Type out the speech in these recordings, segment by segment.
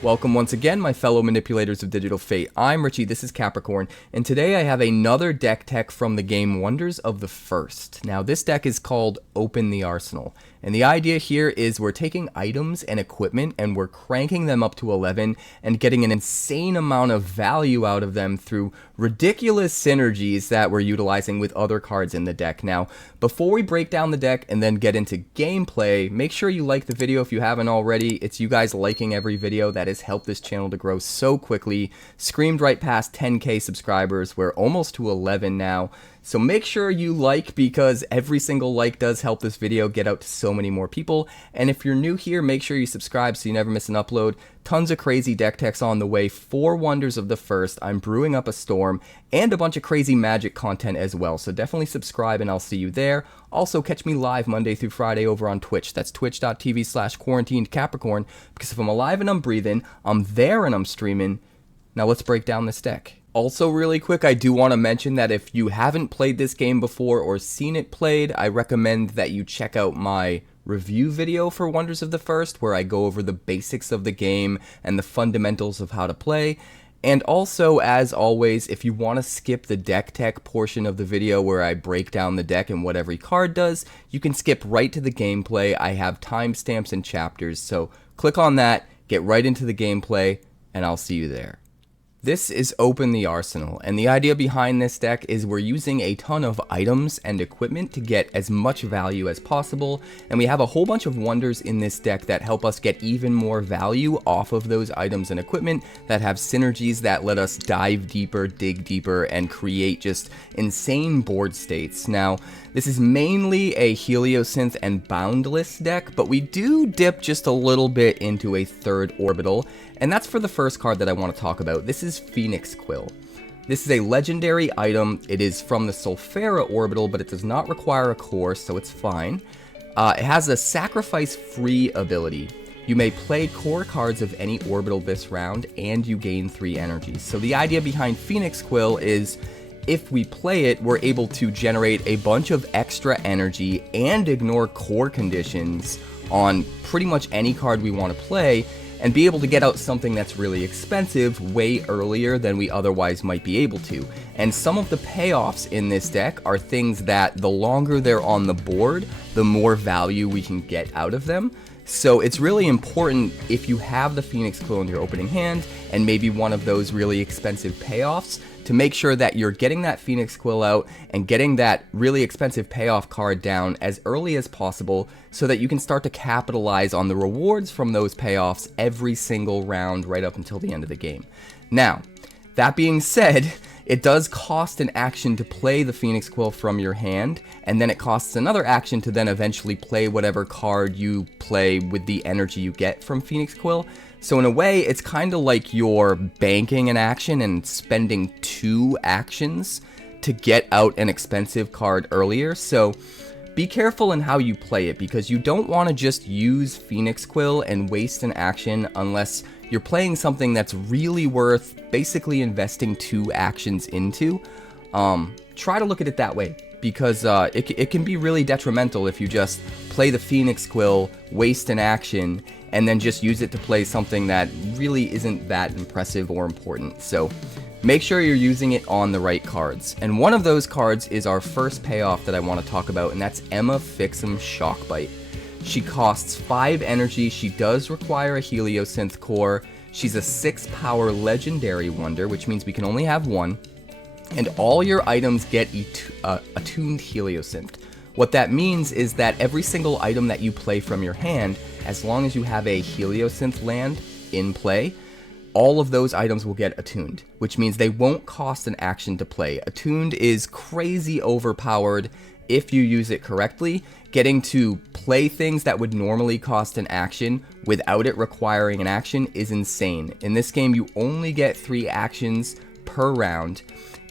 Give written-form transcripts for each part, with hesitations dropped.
Welcome once again, my fellow manipulators of digital fate. I'm Richie, this is Capricorn, and today I have another deck tech from the game Wonders of the First. Now, this deck is called Open the Arsenal, and the idea here is we're taking items and equipment and we're cranking them up to 11 and getting an insane amount of value out of them through ridiculous synergies that we're utilizing with other cards in the deck. Now, before we break down the deck and then get into gameplay, make sure you like the video if you haven't already. It's you guys liking every video that has helped this channel to grow so quickly. Screamed right past 10k subscribers. We're almost to 11 now. So make sure you like, because every single like does help this video get out to so many more people. And if you're new here, make sure you subscribe so you never miss an upload. Tons of crazy deck techs on the way for Wonders of the First. I'm brewing up a storm and a bunch of crazy magic content as well. So definitely subscribe and I'll see you there. Also catch me live Monday through Friday over on Twitch. That's twitch.tv/quarantinedcapricorn, because if I'm alive and I'm breathing, I'm there and I'm streaming. Now let's break down this deck. Also, really quick, I do want to mention that if you haven't played this game before or seen it played, I recommend that you check out my review video for Wonders of the First, where I go over the basics of the game and the fundamentals of how to play. And also, as always, if you want to skip the deck tech portion of the video where I break down the deck and what every card does, you can skip right to the gameplay. I have timestamps and chapters, so click on that, get right into the gameplay, and I'll see you there. This is Open the Arsenal, and the idea behind this deck is we're using a ton of items and equipment to get as much value as possible, and we have a whole bunch of wonders in this deck that help us get even more value off of those items and equipment that have synergies that let us dive deeper, dig deeper, and create just insane board states. Now, this is mainly a Heliosynth and Boundless deck, but we do dip just a little bit into a third orbital, and that's for the first card that I want to talk about. This is Phoenix Quill. This is a legendary item. It is from the Sulfera orbital, but it does not require a core, so it's fine. It has a sacrifice-free ability. You may play core cards of any orbital this round, and you gain 3 energy. So the idea behind Phoenix Quill is, if we play it, we're able to generate a bunch of extra energy and ignore core conditions on pretty much any card we want to play, and be able to get out something that's really expensive way earlier than we otherwise might be able to. And some of the payoffs in this deck are things that the longer they're on the board, the more value we can get out of them. So it's really important, if you have the Phoenix Quill in your opening hand, and maybe one of those really expensive payoffs, to make sure that you're getting that Phoenix Quill out and getting that really expensive payoff card down as early as possible, so that you can start to capitalize on the rewards from those payoffs every single round right up until the end of the game. Now, that being said, it does cost an action to play the Phoenix Quill from your hand, and then it costs another action to then eventually play whatever card you play with the energy you get from Phoenix Quill. So in a way, it's kind of like you're banking an action and spending 2 actions to get out an expensive card earlier. So be careful in how you play it, because you don't want to just use Phoenix Quill and waste an action unless you're playing something that's really worth basically investing 2 actions into. Try to look at it that way, because it can be really detrimental if you just play the Phoenix Quill, waste an action, and then just use it to play something that really isn't that impressive or important. So make sure you're using it on the right cards. And one of those cards is our first payoff that I want to talk about, and that's 𝐴𝑚𝑒𝒄𝑢𝑚 Shockbite. She costs 5 energy, she does require a Heliosynth core, she's a 6 power legendary wonder, which means we can only have 1, and all your items get attuned Heliosynth. What that means is that every single item that you play from your hand, as long as you have a Heliosynth land in play, all of those items will get attuned, which means they won't cost an action to play. Attuned is crazy overpowered if you use it correctly. Getting to play things that would normally cost an action without it requiring an action is insane. In this game, you only get 3 actions per round,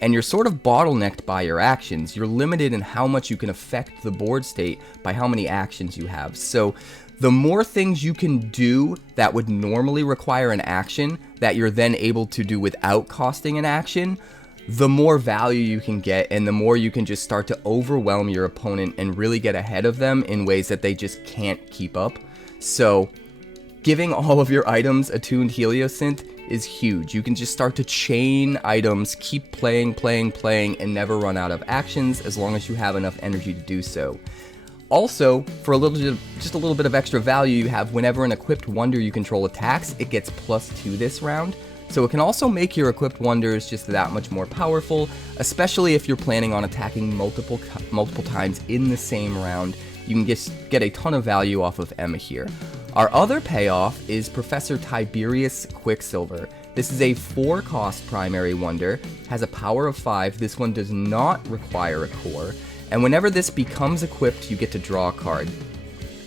and you're sort of bottlenecked by your actions. You're limited in how much you can affect the board state by how many actions you have. So the more things you can do that would normally require an action that you're then able to do without costing an action, the more value you can get, and the more you can just start to overwhelm your opponent and really get ahead of them in ways that they just can't keep up. So Giving all of your items attuned Heliosynth is huge. You can just start to chain items, keep playing, and never run out of actions as long as you have enough energy to do so. Also, for just a little bit of extra value, you have whenever an equipped wonder you control attacks, it gets +2 this round. So it can also make your equipped wonders just that much more powerful, especially if you're planning on attacking multiple times in the same round. You can get a ton of value off of Emma here. Our other payoff is Professor Tiberius Quicksilver. This is a 4-cost primary wonder, has a power of 5. This one does not require a core, and whenever this becomes equipped, you get to draw a card.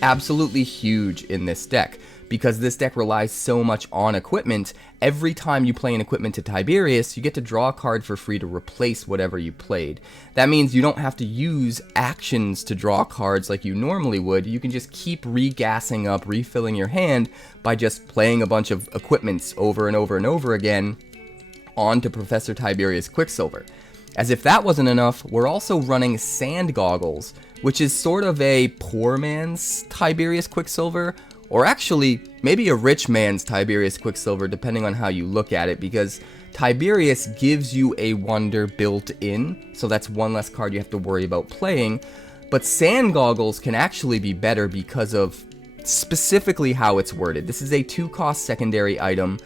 Absolutely huge in this deck, because this deck relies so much on equipment. Every time you play an equipment to Tiberius, you get to draw a card for free to replace whatever you played. That means you don't have to use actions to draw cards like you normally would. You can just keep regassing up, refilling your hand by just playing a bunch of equipments over and over and over again onto Professor Tiberius Quicksilver. As if that wasn't enough, we're also running Sand Goggles, which is sort of a poor man's Tiberius Quicksilver, or actually, maybe a rich man's Tiberius Quicksilver, depending on how you look at it, because Tiberius gives you a wonder built in, so that's one less card you have to worry about playing, but Sand Goggles can actually be better because of specifically how it's worded. This is a 2-cost secondary item.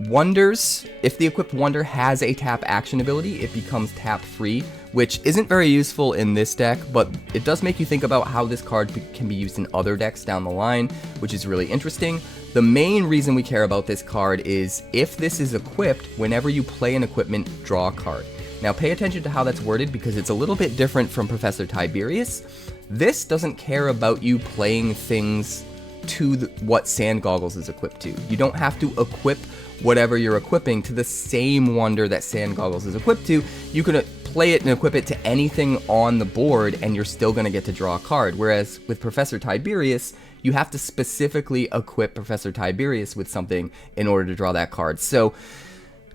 Wonders, if the equipped wonder has a tap action ability, it becomes tap free, which isn't very useful in this deck, but it does make you think about how this card can be used in other decks down the line, which is really interesting. The main reason we care about this card is if this is equipped, whenever you play an equipment, draw a card. Now pay attention to how that's worded because it's a little bit different from Professor Tiberius. This doesn't care about you playing things to what Sand Goggles is equipped to. You don't have to equip whatever you're equipping to the same wonder that Sand Goggles is equipped to. You can play it and equip it to anything on the board and you're still going to get to draw a card. Whereas with Professor Tiberius, you have to specifically equip Professor Tiberius with something in order to draw that card. So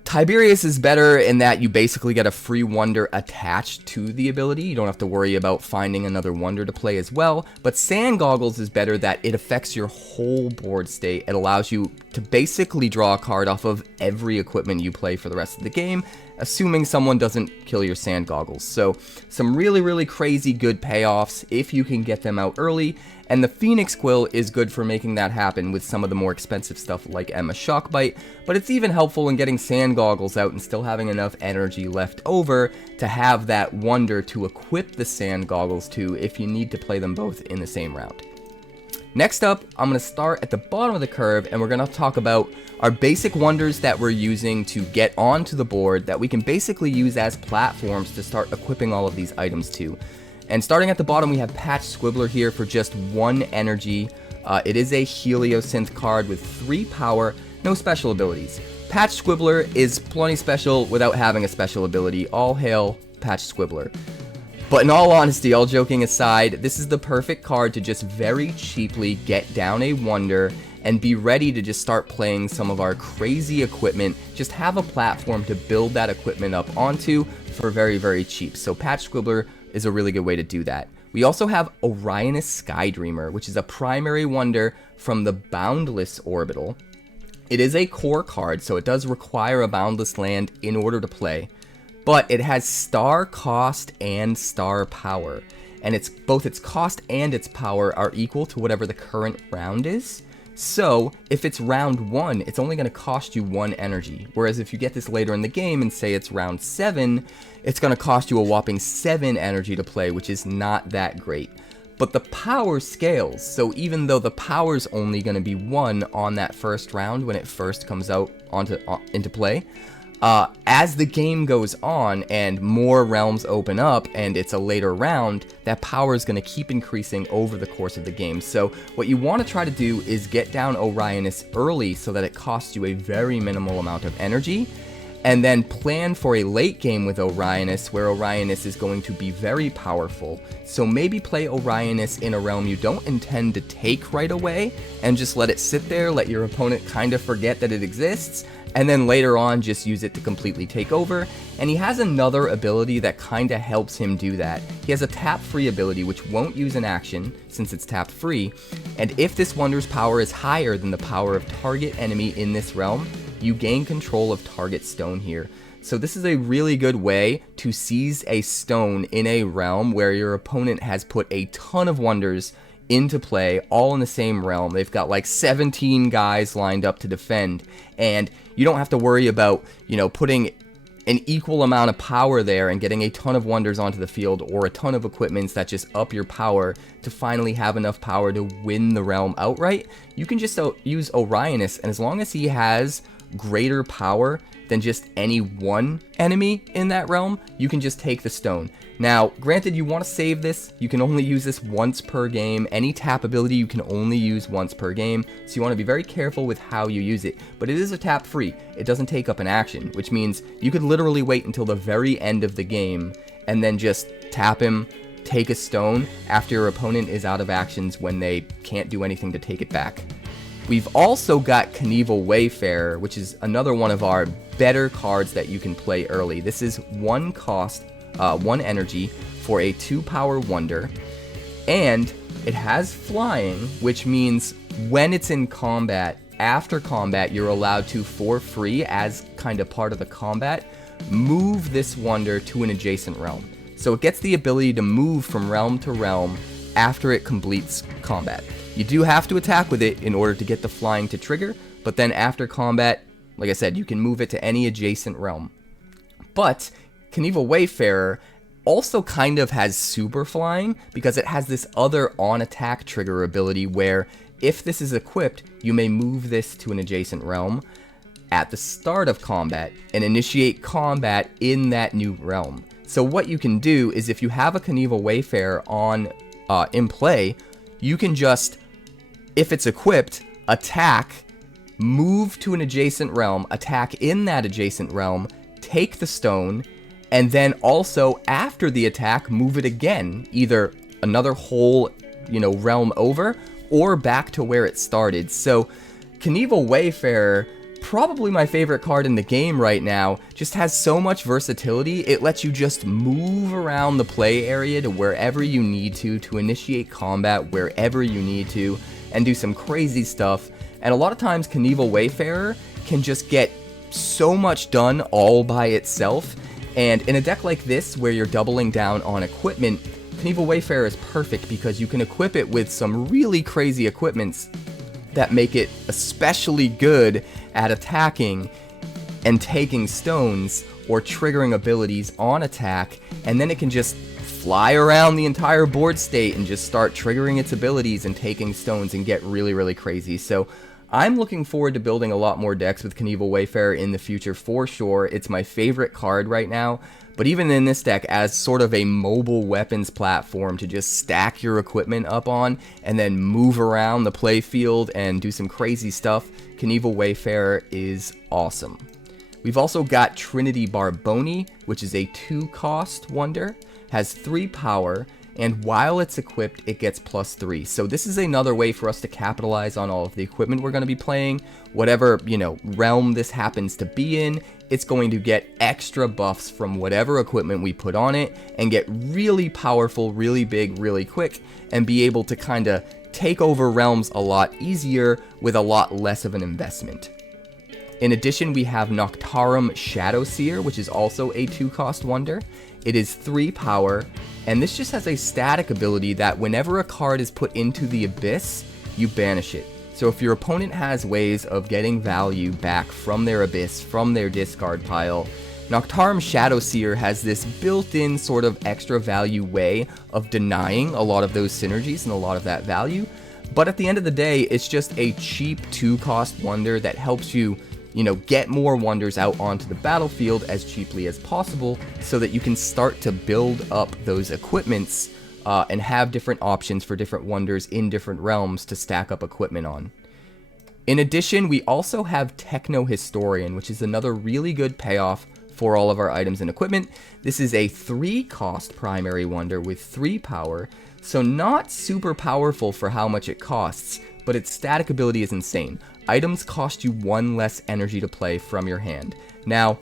Tiberius is better in that you basically get a free wonder attached to the ability. You don't have to worry about finding another wonder to play as well. But Sand Goggles is better that it affects your whole board state. It allows you to basically draw a card off of every equipment you play for the rest of the game, assuming someone doesn't kill your Sand Goggles. So some really crazy good payoffs if you can get them out early. And the Phoenix Quill is good for making that happen with some of the more expensive stuff like Emma Shockbite, but it's even helpful in getting Sand Goggles out and still having enough energy left over to have that wonder to equip the Sand Goggles to if you need to play them both in the same round. Next up, I'm going to start at the bottom of the curve and we're going to talk about our basic wonders that we're using to get onto the board that we can basically use as platforms to start equipping all of these items to. And starting at the bottom, we have Patch Squibbler here for just 1 energy. It is a Heliosynth card with 3 power, no special abilities. Patch Squibbler is plenty special without having a special ability. All hail Patch Squibbler. But in all honesty, all joking aside, this is the perfect card to just very cheaply get down a wonder and be ready to just start playing some of our crazy equipment. Just have a platform to build that equipment up onto for very cheap. So Patch Squibbler is a really good way to do that. We also have Orionis Skydreamer, which is a primary wonder from the Boundless Orbital. It is a core card, so it does require a Boundless land in order to play, but it has star cost and star power, and both its cost and its power are equal to whatever the current round is. So if it's round 1, it's only going to cost you 1 energy, whereas if you get this later in the game and say it's round 7, it's going to cost you a whopping 7 energy to play, which is not that great. But the power scales, so even though the power's only going to be 1 on that first round when it first comes out into play, as the game goes on and more realms open up and it's a later round, that power is going to keep increasing over the course of the game. So what you want to try to do is get down Orionis early so that it costs you a very minimal amount of energy, and then plan for a late game with Orionis where Orionis is going to be very powerful. So maybe play Orionis in a realm you don't intend to take right away and just let it sit there, let your opponent kind of forget that it exists, and then later on just use it to completely take over. And he has another ability that kinda helps him do that. He has a tap-free ability which won't use an action since it's tap-free, and if this wonder's power is higher than the power of target enemy in this realm, you gain control of target stone here. So this is a really good way to seize a stone in a realm where your opponent has put a ton of wonders into play, all in the same realm. They've got like 17 guys lined up to defend, and you don't have to worry about, you know, putting an equal amount of power there and getting a ton of wonders onto the field, or a ton of equipments that just up your power to finally have enough power to win the realm outright. You can just use Orionis, and as long as he has greater power than just any one enemy in that realm, you can just take the stone. Now, granted, you want to save this. You can only use this once per game. Any tap ability you can only use once per game, so you want to be very careful with how you use it. But it is a tap free. It doesn't take up an action, which means you could literally wait until the very end of the game and then just tap him, take a stone after your opponent is out of actions when they can't do anything to take it back. We've also got Kanevil Wayfarer, which is another one of our better cards that you can play early. This is 1 cost, 1 energy for a 2-power wonder, and it has flying, which means when it's in combat, after combat, you're allowed to, for free, as kind of part of the combat, move this wonder to an adjacent realm. So it gets the ability to move from realm to realm after it completes combat. You do have to attack with it in order to get the flying to trigger, but then after combat, like I said, you can move it to any adjacent realm. But Kanevil Wayfarer also kind of has super flying, because it has this other on-attack trigger ability where if this is equipped, you may move this to an adjacent realm at the start of combat and initiate combat in that new realm. So what you can do is, if you have a Kanevil Wayfarer on in play, you can just, if it's equipped, attack, move to an adjacent realm, attack in that adjacent realm, take the stone, and then also after the attack, move it again, either another whole, you know, realm over, or back to where it started. So Kanevil Wayfarer, probably my favorite card in the game right now, just has so much versatility. It lets you just move around the play area to wherever you need to initiate combat wherever you need to, and do some crazy stuff. And a lot of times Kanevil Wayfarer can just get so much done all by itself. And in a deck like this, where you're doubling down on equipment, Kanevil Wayfarer is perfect because you can equip it with some really crazy equipments that make it especially good at attacking and taking stones or triggering abilities on attack, and then it can just fly around the entire board state and just start triggering its abilities and taking stones and get really, really crazy. So I'm looking forward to building a lot more decks with Kanevil Wayfarer in the future for sure. It's my favorite card right now, but even in this deck, as sort of a mobile weapons platform to just stack your equipment up on and then move around the play field and do some crazy stuff, Kanevil Wayfarer is awesome. We've also got Trinity Barboni, which is a 2-cost wonder, has 3 power, and while it's equipped, it gets +3. So this is another way for us to capitalize on all of the equipment we're going to be playing. Whatever, you know, realm this happens to be in, it's going to get extra buffs from whatever equipment we put on it and get really powerful, really big, really quick, and be able to kind of take over realms a lot easier with a lot less of an investment. In addition, we have Noctarum Shadowseer, which is also a 2-cost wonder. It is 3 power, and this just has a static ability that whenever a card is put into the Abyss, you banish it. So if your opponent has ways of getting value back from their Abyss, from their discard pile, Noctarum Shadowseer has this built-in sort of extra value way of denying a lot of those synergies and a lot of that value. But at the end of the day, it's just a cheap 2-cost wonder that helps you, you know, get more wonders out onto the battlefield as cheaply as possible so that you can start to build up those equipments and have different options for different wonders in different realms to stack up equipment on. In addition, we also have Techno Historian, which is another really good payoff for all of our items and equipment. This is a 3-cost primary wonder with 3 power, so not super powerful for how much it costs, but its static ability is insane. Items cost you 1 less energy to play from your hand. Now,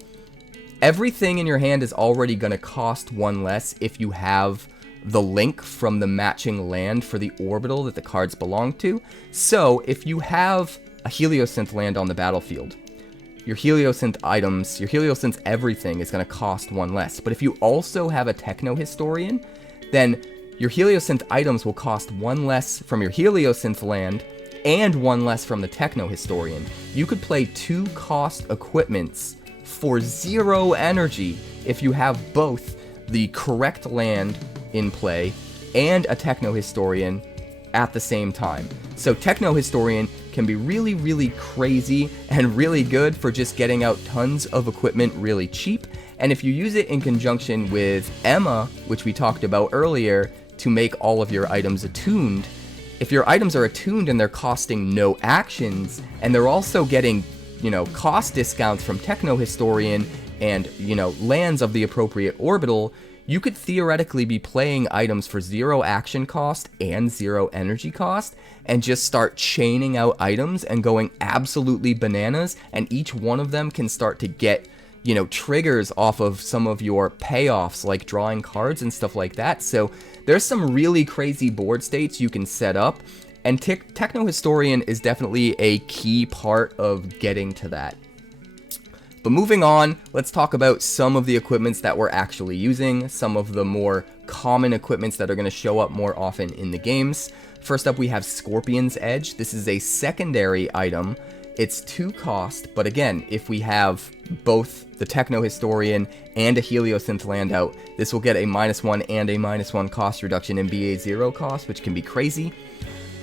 everything in your hand is already going to cost 1 less if you have the link from the matching land for the orbital that the cards belong to. So, if you have a Heliosynth land on the battlefield, your Heliosynth items, your Heliosynth everything is going to cost 1 less. But if you also have a Techno Historian, then your Heliosynth items will cost 1 less from your Heliosynth land and 1 less from the Techno Historian. You could play 2 cost equipments for 0 energy if you have both the correct land in play and a Techno Historian at the same time. So Techno Historian can be really, really crazy and really good for just getting out tons of equipment really cheap. And if you use it in conjunction with Emma, which we talked about earlier, to make all of your items attuned, if your items are attuned and they're costing no actions, and they're also getting, cost discounts from Techno Historian and, lands of the appropriate orbital, you could theoretically be playing items for 0 action cost and 0 energy cost, and just start chaining out items and going absolutely bananas, and each one of them can start to get, triggers off of some of your payoffs, like drawing cards and stuff like that. So there's some really crazy board states you can set up, and Techno Historian is definitely a key part of getting to that. But moving on, let's talk about some of the equipments that we're actually using, some of the more common equipments that are going to show up more often in the games. First up, we have Scorpion's Edge. This is a secondary item. It's 2 cost, but again, if we have both the Techno Historian and a Heliosynth land out, this will get a -1 and a -1 cost reduction in BA0 cost, which can be crazy.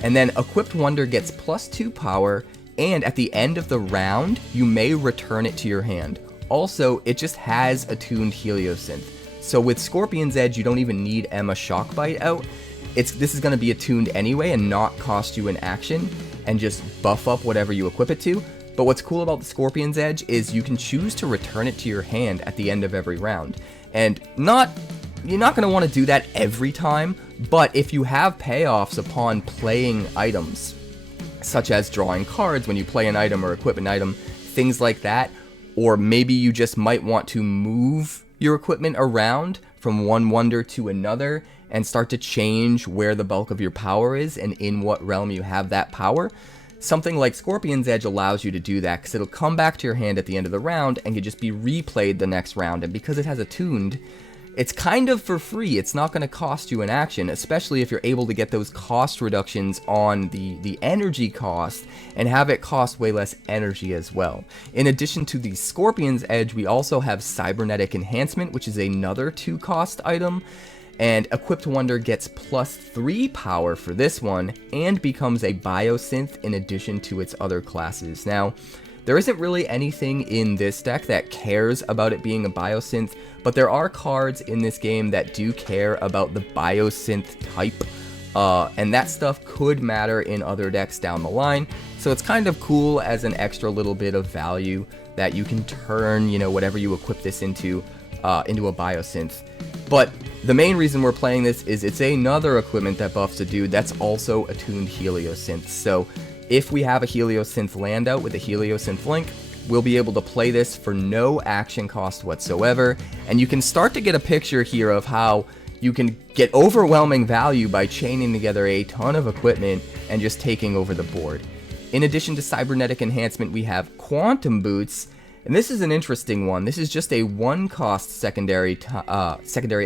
And then Equipped Wonder gets +2 power, and at the end of the round, you may return it to your hand. Also, it just has attuned Heliosynth. So with Scorpion's Edge, you don't even need Emma Shockbite out. This is going to be attuned anyway and not cost you an action, and just buff up whatever you equip it to. But what's cool about the Scorpion's Edge is you can choose to return it to your hand at the end of every round. And you're not going to want to do that every time, but if you have payoffs upon playing items, such as drawing cards when you play an item or equip an item, things like that, or maybe you just might want to move your equipment around from one wonder to another and start to change where the bulk of your power is and in what realm you have that power. Something like Scorpion's Edge allows you to do that, because it'll come back to your hand at the end of the round and can just be replayed the next round. And because it has attuned, it's kind of for free. It's not going to cost you an action, especially if you're able to get those cost reductions on the energy cost and have it cost way less energy as well. In addition to the Scorpion's Edge, we also have Cybernetic Enhancement, which is another 2 cost item. And Equipped Wonder gets +3 power for this one and becomes a Biosynth in addition to its other classes. Now, there isn't really anything in this deck that cares about it being a Biosynth, but there are cards in this game that do care about the Biosynth type, and that stuff could matter in other decks down the line. So it's kind of cool as an extra little bit of value that you can turn, whatever you equip this into a Biosynth. But the main reason we're playing this is it's another equipment that buffs a dude that's also attuned Heliosynth. So if we have a Heliosynth land out with a Heliosynth link, we'll be able to play this for no action cost whatsoever. And you can start to get a picture here of how you can get overwhelming value by chaining together a ton of equipment and just taking over the board. In addition to Cybernetic Enhancement, we have Quantum Boots. And this is an interesting one. This is just a 1 cost secondary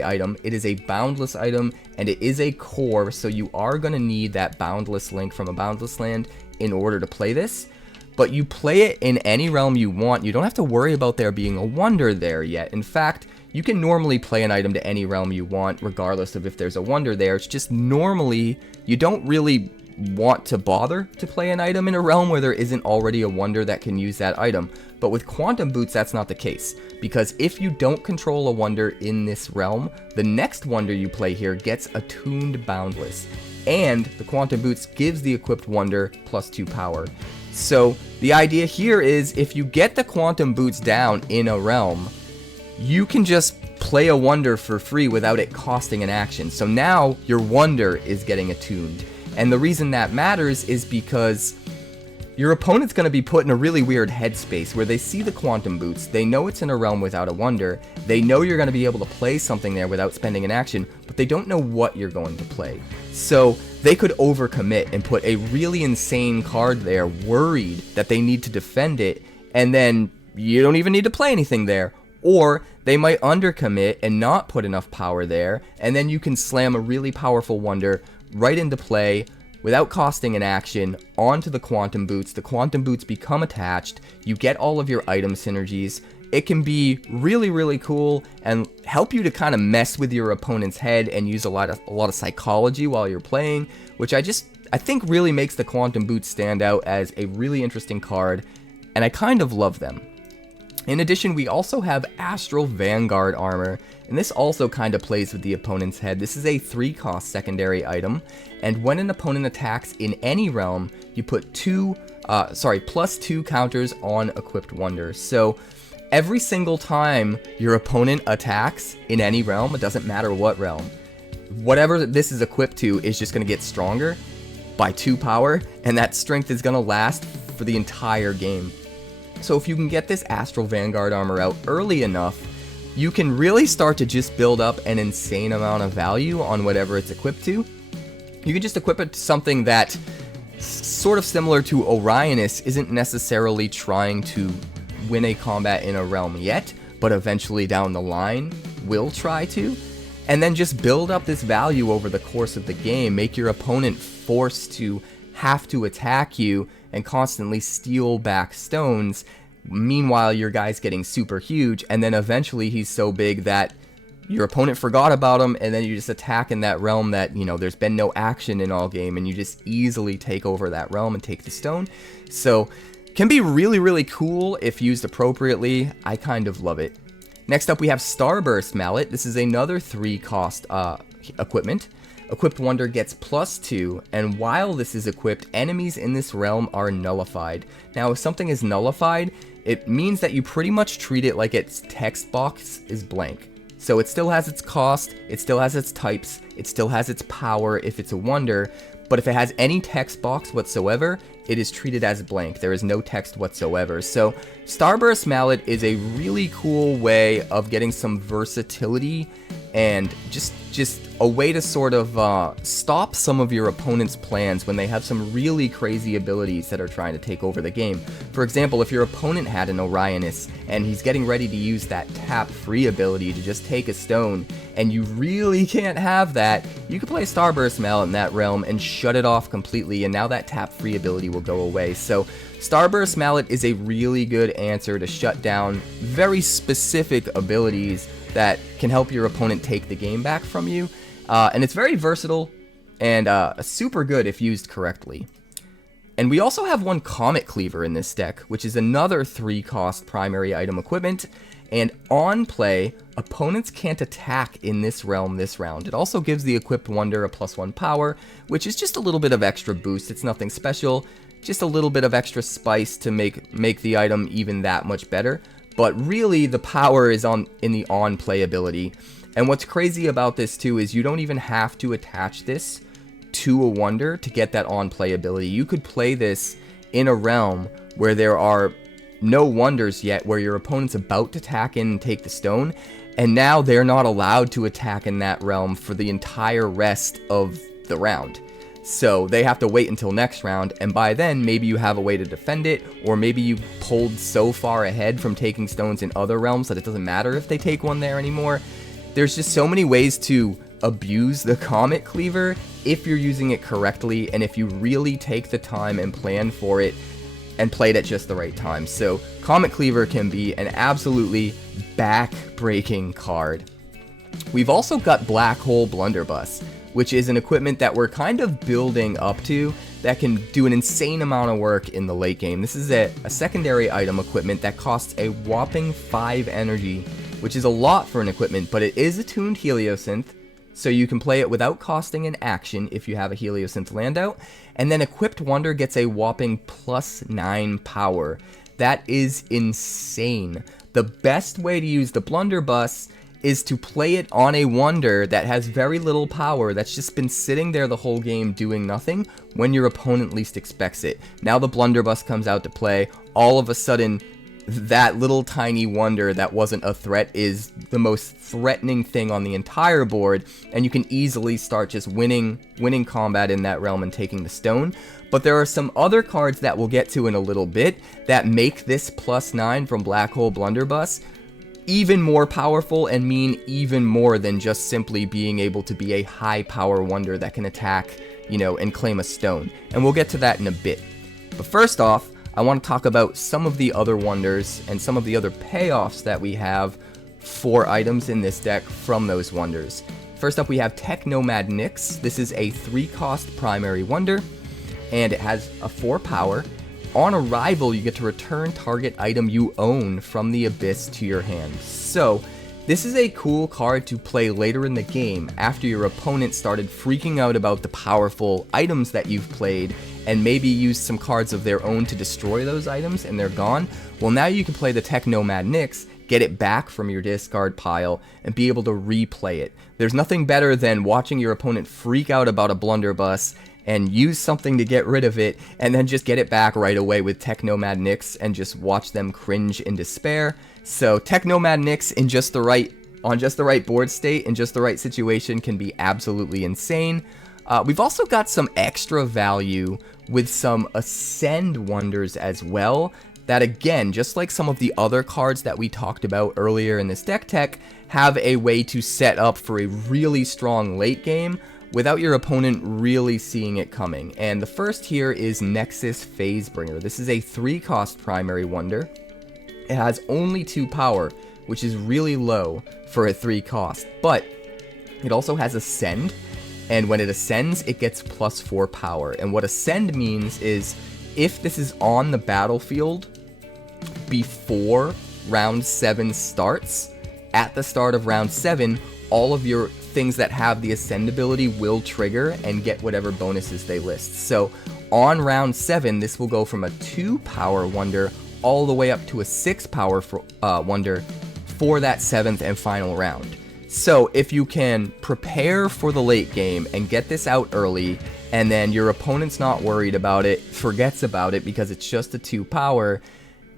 item. It is a boundless item, and it is a core, so you are going to need that boundless link from a boundless land in order to play this. But you play it in any realm you want. You don't have to worry about there being a wonder there yet. In fact, you can normally play an item to any realm you want, regardless of if there's a wonder there. It's just normally you don't really want to bother to play an item in a realm where there isn't already a wonder that can use that item. But with Quantum Boots, that's not the case, because if you don't control a wonder in this realm, the next wonder you play here gets attuned boundless, and the Quantum Boots gives the equipped wonder +2 power. So the idea here is if you get the Quantum Boots down in a realm, you can just play a wonder for free without it costing an action. So now your wonder is getting attuned. And the reason that matters is because your opponent's going to be put in a really weird headspace where they see the Quantum Boots, they know it's in a realm without a wonder, they know you're going to be able to play something there without spending an action, but they don't know what you're going to play. So they could overcommit and put a really insane card there, worried that they need to defend it, and then you don't even need to play anything there. Or they might undercommit and not put enough power there, and then you can slam a really powerful wonder right into play without costing an action onto the Quantum Boots. The Quantum Boots become attached, you get all of your item synergies. It can be really, really cool and help you to kind of mess with your opponent's head and use a lot of psychology while you're playing, which I think really makes the Quantum Boots stand out as a really interesting card, and I kind of love them. In addition, we also have Astral Vanguard armor, and this also kind of plays with the opponent's head. This is a 3-cost secondary item, and when an opponent attacks in any realm, you put +2 counters on equipped wonders. So every single time your opponent attacks in any realm, it doesn't matter what realm, whatever this is equipped to is just going to get stronger by 2 power, and that strength is going to last for the entire game. So if you can get this Astral Vanguard armor out early enough, you can really start to just build up an insane amount of value on whatever it's equipped to. You can just equip it to something that, sort of similar to Orionis, isn't necessarily trying to win a combat in a realm yet, but eventually down the line will try to. And then just build up this value over the course of the game, make your opponent forced to have to attack you and constantly steal back stones. Meanwhile, your guy's getting super huge, and then eventually he's so big that your opponent forgot about him, and then you just attack in that realm that, you know, there's been no action in all game, and you just easily take over that realm and take the stone. So, can be really, really cool if used appropriately. I kind of love it. Next up, we have Starburst Mallet. This is another 3-cost equipment. Equipped Wonder gets +2, and while this is equipped, enemies in this realm are nullified. Now, if something is nullified, it means that you pretty much treat it like its text box is blank. So it still has its cost, it still has its types, it still has its power if it's a wonder, but if it has any text box whatsoever, it is treated as blank. There is no text whatsoever. So Starburst Mallet is a really cool way of getting some versatility and just a way to sort of stop some of your opponent's plans when they have some really crazy abilities that are trying to take over the game. For example, if your opponent had an Orionis and he's getting ready to use that tap-free ability to just take a stone, and you really can't have that, you can play Starburst Mallet in that realm and shut it off completely, and now that tap-free ability will go away. So Starburst Mallet is a really good answer to shut down very specific abilities that can help your opponent take the game back from you. And it's very versatile and super good if used correctly. And we also have one Comet Cleaver in this deck, which is another 3-cost primary item equipment. And on play, opponents can't attack in this realm this round. It also gives the equipped wonder a +1 power, which is just a little bit of extra boost. It's nothing special, just a little bit of extra spice to make the item even that much better. But really, the power is in the on-play ability. And what's crazy about this too is you don't even have to attach this to a wonder to get that on-play ability. You could play this in a realm where there are no wonders yet, where your opponent's about to attack in and take the stone, and now they're not allowed to attack in that realm for the entire rest of the round. So they have to wait until next round, and by then maybe you have a way to defend it, or maybe you pulled so far ahead from taking stones in other realms that it doesn't matter if they take one there anymore. There's just so many ways to abuse the Comet Cleaver if you're using it correctly, and if you really take the time and plan for it and play it at just the right time. So Comet Cleaver can be an absolutely back-breaking card. We've also got Black Hole Blunderbuss, which is an equipment that we're kind of building up to that can do an insane amount of work in the late game. This is a secondary item equipment that costs a whopping 5 energy, which is a lot for an equipment, but it is a tuned Heliosynth, so you can play it without costing an action if you have a Heliosynth land out, and then Equipped Wonder gets a whopping +9 power. That is insane. The best way to use the Blunderbuss is to play it on a wonder that has very little power, that's just been sitting there the whole game doing nothing when your opponent least expects it. Now the blunderbuss comes out to play, all of a sudden that little tiny wonder that wasn't a threat is the most threatening thing on the entire board, and you can easily start just winning combat in that realm and taking the stone. But there are some other cards that we'll get to in a little bit that make this +9 from Black Hole Blunderbuss even more powerful and mean even more than just simply being able to be a high power wonder that can attack, you know, and claim a stone. And we'll get to that in a bit. But first off, I want to talk about some of the other wonders and some of the other payoffs that we have for items in this deck from those wonders. First up, we have Techno 𝐅𝑒. This is a 3-cost primary wonder, and it has a 4 power. On arrival, you get to return target item you own from the abyss to your hand. So, this is a cool card to play later in the game after your opponent started freaking out about the powerful items that you've played and maybe used some cards of their own to destroy those items and they're gone. Well, now you can play the Techno 𝐅𝑒, get it back from your discard pile, and be able to replay it. There's nothing better than watching your opponent freak out about a blunderbuss and use something to get rid of it, and then just get it back right away with Techno 𝐅𝑒 and just watch them cringe in despair. So Techno 𝐅𝑒 in just the right board state, in just the right situation, can be absolutely insane. We've also got some extra value with some Ascend wonders as well, that again, just like some of the other cards that we talked about earlier in this deck tech, have a way to set up for a really strong late game without your opponent really seeing it coming. And the first here is Nexus Phasebringer. This is a 3-cost primary wonder. It has only 2 power, which is really low for a 3-cost, but it also has Ascend, and when it ascends, it gets +4 power. And what Ascend means is, if this is on the battlefield before round 7 starts, at the start of round 7, all of your things that have the Ascend ability will trigger and get whatever bonuses they list. So on round 7, this will go from a 2 power wonder all the way up to a 6 power wonder for that 7th and final round. So if you can prepare for the late game and get this out early, and then your opponent's not worried about it, forgets about it because it's just a 2 power,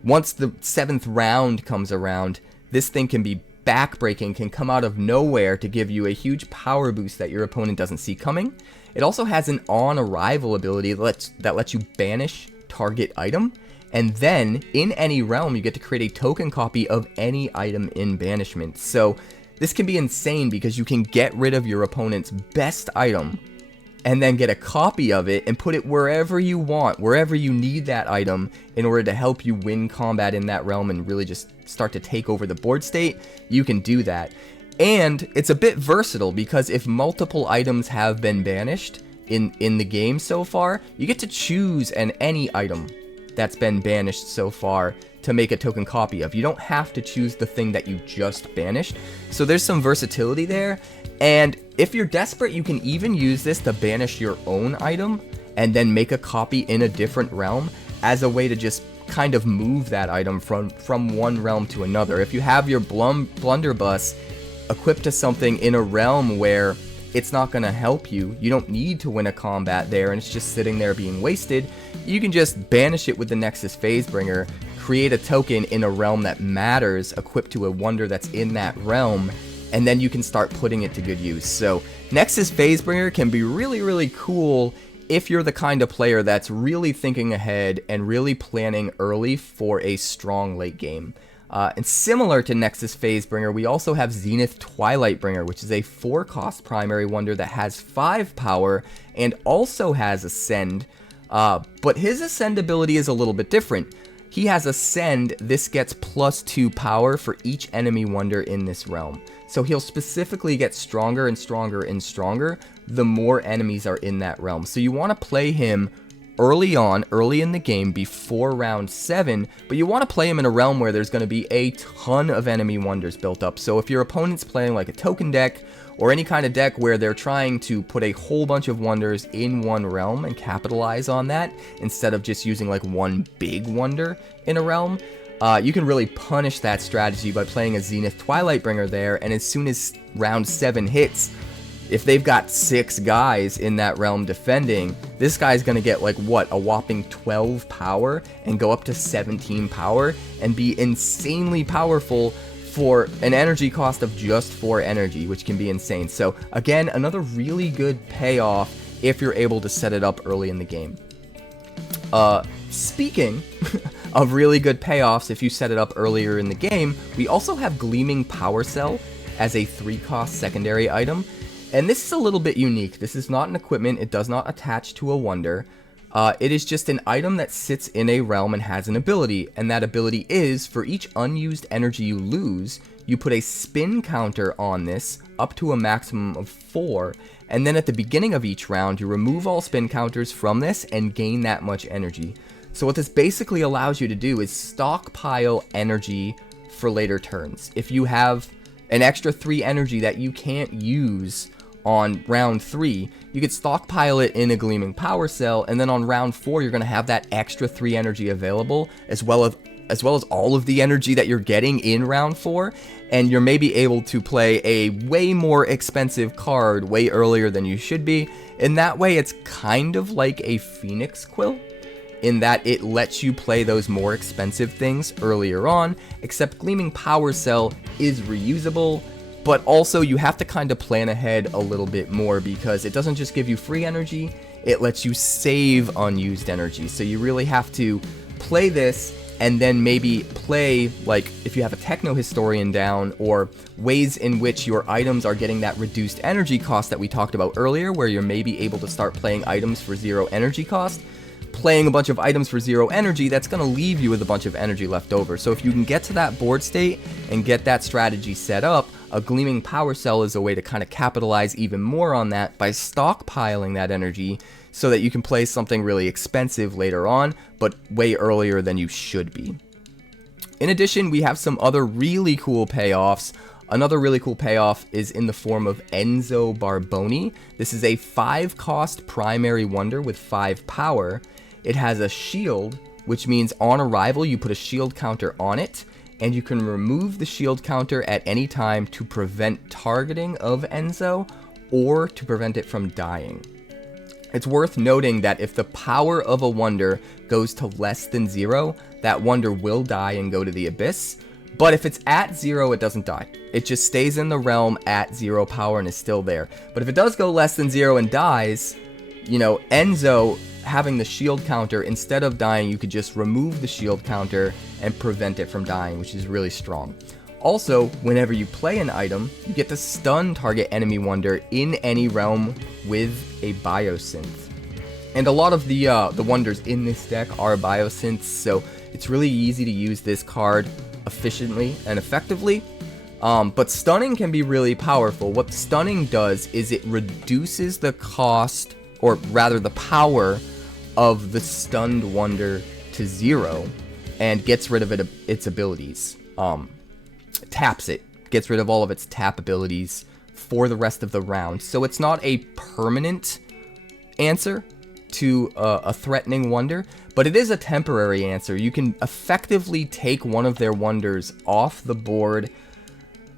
once the 7th round comes around, this thing can be backbreaking, can come out of nowhere to give you a huge power boost that your opponent doesn't see coming. It also has an on arrival ability that lets you banish target item, and then in any realm you get to create a token copy of any item in banishment. So this can be insane because you can get rid of your opponent's best item and then get a copy of it and put it wherever you want, wherever you need that item in order to help you win combat in that realm and really just start to take over the board state. You can do that. And it's a bit versatile because if multiple items have been banished in the game so far, you get to choose any item that's been banished so far to make a token copy of. You don't have to choose the thing that you just banished. So there's some versatility there. And if you're desperate, you can even use this to banish your own item and then make a copy in a different realm as a way to just kind of move that item from one realm to another. If you have your blunderbuss equipped to something in a realm where it's not going to help you, you don't need to win a combat there and it's just sitting there being wasted, you can just banish it with the Nexus Phasebringer, create a token in a realm that matters equipped to a wonder that's in that realm, and then you can start putting it to good use. So Nexus Phasebringer can be really, really cool if you're the kind of player that's really thinking ahead and really planning early for a strong late game. And similar to Nexus Phasebringer, we also have Zenith Twilightbringer, which is a 4-cost primary wonder that has 5 power and also has Ascend. But his Ascend ability is a little bit different. He has Ascend, this gets +2 power for each enemy wonder in this realm. So he'll specifically get stronger and stronger and stronger the more enemies are in that realm. So you want to play him early on, early in the game, before round 7, but you want to play him in a realm where there's going to be a ton of enemy wonders built up. So if your opponent's playing like a token deck, or any kind of deck where they're trying to put a whole bunch of wonders in one realm and capitalize on that, instead of just using like one big wonder in a realm, you can really punish that strategy by playing a Zenith Twilightbringer there, and as soon as round 7 hits, if they've got 6 guys in that realm defending, this guy's gonna get like, what, a whopping 12 power and go up to 17 power and be insanely powerful for an energy cost of just 4 energy, which can be insane. So again, another really good payoff if you're able to set it up early in the game. Speaking of really good payoffs if you set it up earlier in the game, we also have Gleaming Power Cell as a 3-cost secondary item. And this is a little bit unique. This is not an equipment. It does not attach to a wonder. It is just an item that sits in a realm and has an ability. And that ability is, for each unused energy you lose, you put a spin counter on this up to a maximum of 4. And then at the beginning of each round, you remove all spin counters from this and gain that much energy. So what this basically allows you to do is stockpile energy for later turns. If you have an extra 3 energy that you can't use on round 3, you could stockpile it in a Gleaming Power Cell, and then on round 4 you're going to have that extra 3 energy available, as well as all of the energy that you're getting in round 4, and you're maybe able to play a way more expensive card way earlier than you should be. In that way, it's kind of like a Phoenix Quill, in that it lets you play those more expensive things earlier on, except Gleaming Power Cell is reusable, but also you have to kind of plan ahead a little bit more, because it doesn't just give you free energy, it lets you save unused energy. So you really have to play this and then maybe play, like, if you have a Techno Historian down, or ways in which your items are getting that reduced energy cost that we talked about earlier, where you're maybe able to start playing items for 0 energy cost. Playing a bunch of items for 0 energy, that's going to leave you with a bunch of energy left over. So if you can get to that board state and get that strategy set up, a Gleaming Power Cell is a way to kind of capitalize even more on that by stockpiling that energy, so that you can play something really expensive later on, but way earlier than you should be. In addition, we have some other really cool payoffs. Another really cool payoff is in the form of Enzo Barboni. This is a 5-cost primary wonder with 5 power. It has a shield, which means on arrival you put a shield counter on it, and you can remove the shield counter at any time to prevent targeting of Enzo, or to prevent it from dying. It's worth noting that if the power of a wonder goes to less than 0, that wonder will die and go to the abyss. But if it's at 0, it doesn't die. It just stays in the realm at 0 power and is still there. But if it does go less than 0 and dies, you know, Enzo having the shield counter, instead of dying, you could just remove the shield counter and prevent it from dying, which is really strong. Also, whenever you play an item, you get to stun target enemy wonder in any realm with a biosynth. And a lot of the wonders in this deck are biosynths, so it's really easy to use this card efficiently and effectively. But stunning can be really powerful. What stunning does is it reduces the cost, or rather the power, of the stunned wonder to 0, and gets rid of its abilities. Taps it, gets rid of all of its tap abilities for the rest of the round. So it's not a permanent answer to a threatening wonder, but it is a temporary answer. You can effectively take one of their wonders off the board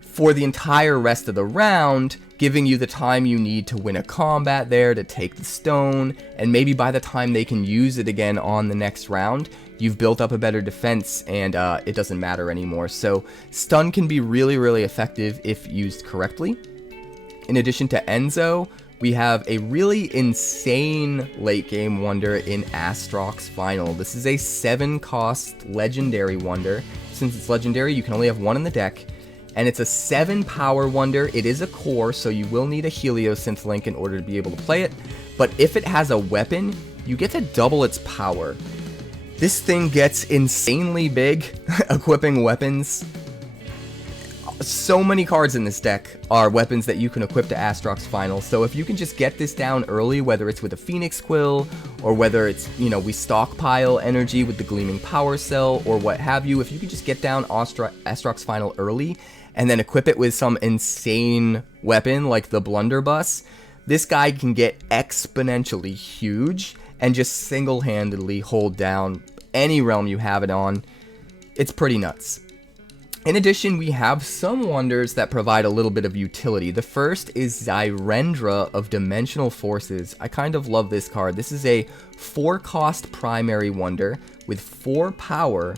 for the entire rest of the round, giving you the time you need to win a combat there, to take the stone, and maybe by the time they can use it again on the next round, you've built up a better defense, and it doesn't matter anymore. So stun can be really, really effective if used correctly. In addition to Enzo, we have a really insane late game wonder in Astrox Final. This is a 7-cost legendary wonder. Since it's legendary, you can only have 1 in the deck, and it's a 7-power wonder. It is a core, so you will need a Heliosynth link in order to be able to play it, but if it has a weapon, you get to double its power. This thing gets insanely big, equipping weapons. So many cards in this deck are weapons that you can equip to Astrox Final, so if you can just get this down early, whether it's with a Phoenix Quill, or whether it's, you know, we stockpile energy with the Gleaming Power Cell, or what have you, if you can just get down Astrox Final early, and then equip it with some insane weapon like the Blunderbuss, this guy can get exponentially huge, and just single-handedly hold down any realm you have it on. It's pretty nuts. In addition, we have some wonders that provide a little bit of utility. The first is Xyrendra of Dimensional Forces. I kind of love this card. This is a 4-cost primary wonder with 4 power,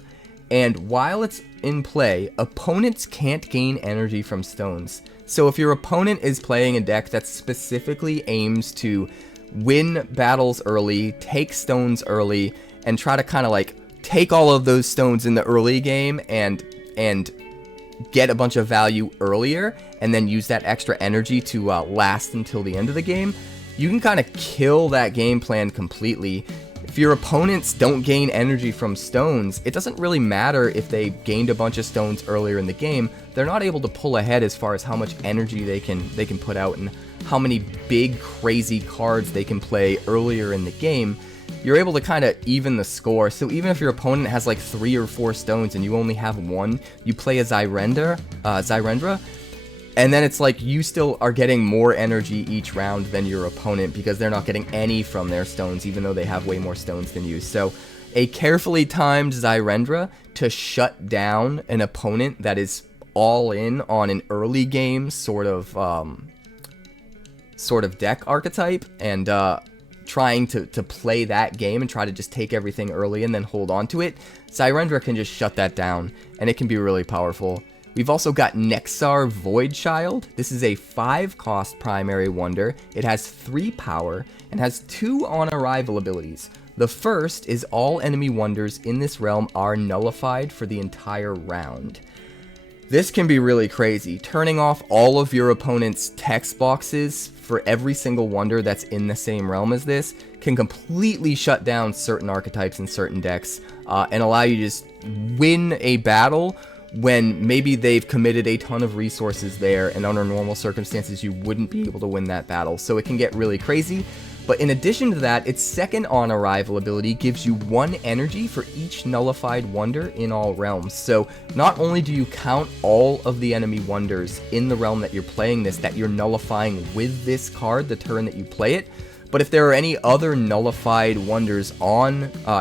and while it's in play, opponents can't gain energy from stones. So if your opponent is playing a deck that specifically aims to win battles early, take stones early, and try to kind of like take all of those stones in the early game and get a bunch of value earlier, and then use that extra energy to last until the end of the game, you can kind of kill that game plan completely. If your opponents don't gain energy from stones, it doesn't really matter if they gained a bunch of stones earlier in the game. They're not able to pull ahead as far as how much energy they can put out and how many big crazy cards they can play earlier in the game. You're able to kind of even the score. So even if your opponent has like 3 or 4 stones and you only have 1, you play a Xyrendra, and then it's like you still are getting more energy each round than your opponent because they're not getting any from their stones, even though they have way more stones than you. So a carefully timed Xyrendra to shut down an opponent that is all in on an early game sort of deck archetype, and trying to play that game and try to just take everything early and then hold on to it, Xyrendra can just shut that down, and it can be really powerful. We've also got Nexar Voidchild. This is a 5-cost primary wonder. It has 3 power and has 2 on-arrival abilities. The first is all enemy wonders in this realm are nullified for the entire round. This can be really crazy. Turning off all of your opponent's text boxes for every single wonder that's in the same realm as this can completely shut down certain archetypes in certain decks, and allow you to just win a battle when maybe they've committed a ton of resources there, and under normal circumstances you wouldn't be able to win that battle. So it can get really crazy. But in addition to that, its second on-arrival ability gives you 1 energy for each nullified wonder in all realms. So not only do you count all of the enemy wonders in the realm that you're playing this, that you're nullifying with this card the turn that you play it, but if there are any other nullified wonders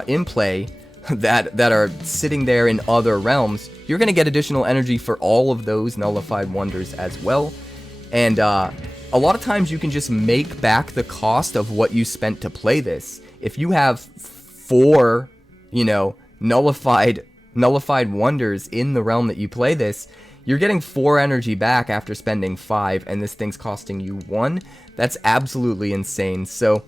in play that are sitting there in other realms, you're going to get additional energy for all of those nullified wonders as well. And a lot of times you can just make back the cost of what you spent to play this. If you have 4, nullified wonders in the realm that you play this, you're getting 4 energy back after spending 5, and this thing's costing you 1. That's absolutely insane. So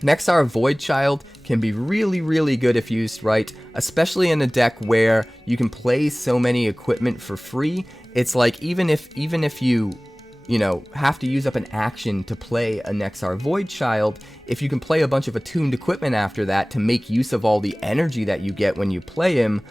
Nexar Voidchild can be really, really good if used right, especially in a deck where you can play so many equipment for free. It's like even if you have to use up an action to play a Nexar Voidchild, if you can play a bunch of attuned equipment after that to make use of all the energy that you get when you play him,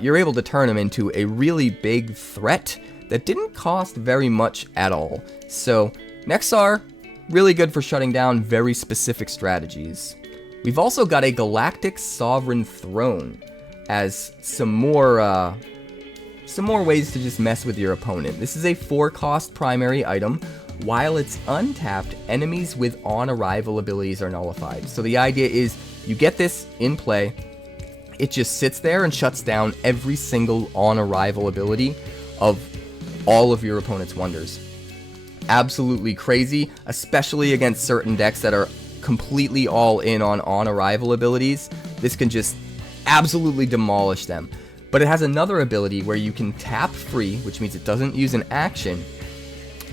you're able to turn him into a really big threat that didn't cost very much at all. So Nexar, really good for shutting down very specific strategies. We've also got a Galactic Sovereign Throne as some more ways to just mess with your opponent. This is a 4-cost primary item. While it's untapped, enemies with on-arrival abilities are nullified. So the idea is you get this in play, it just sits there and shuts down every single on-arrival ability of all of your opponent's wonders. Absolutely crazy, especially against certain decks that are completely all in on on-arrival abilities. This can just absolutely demolish them. But it has another ability where you can tap free, which means it doesn't use an action.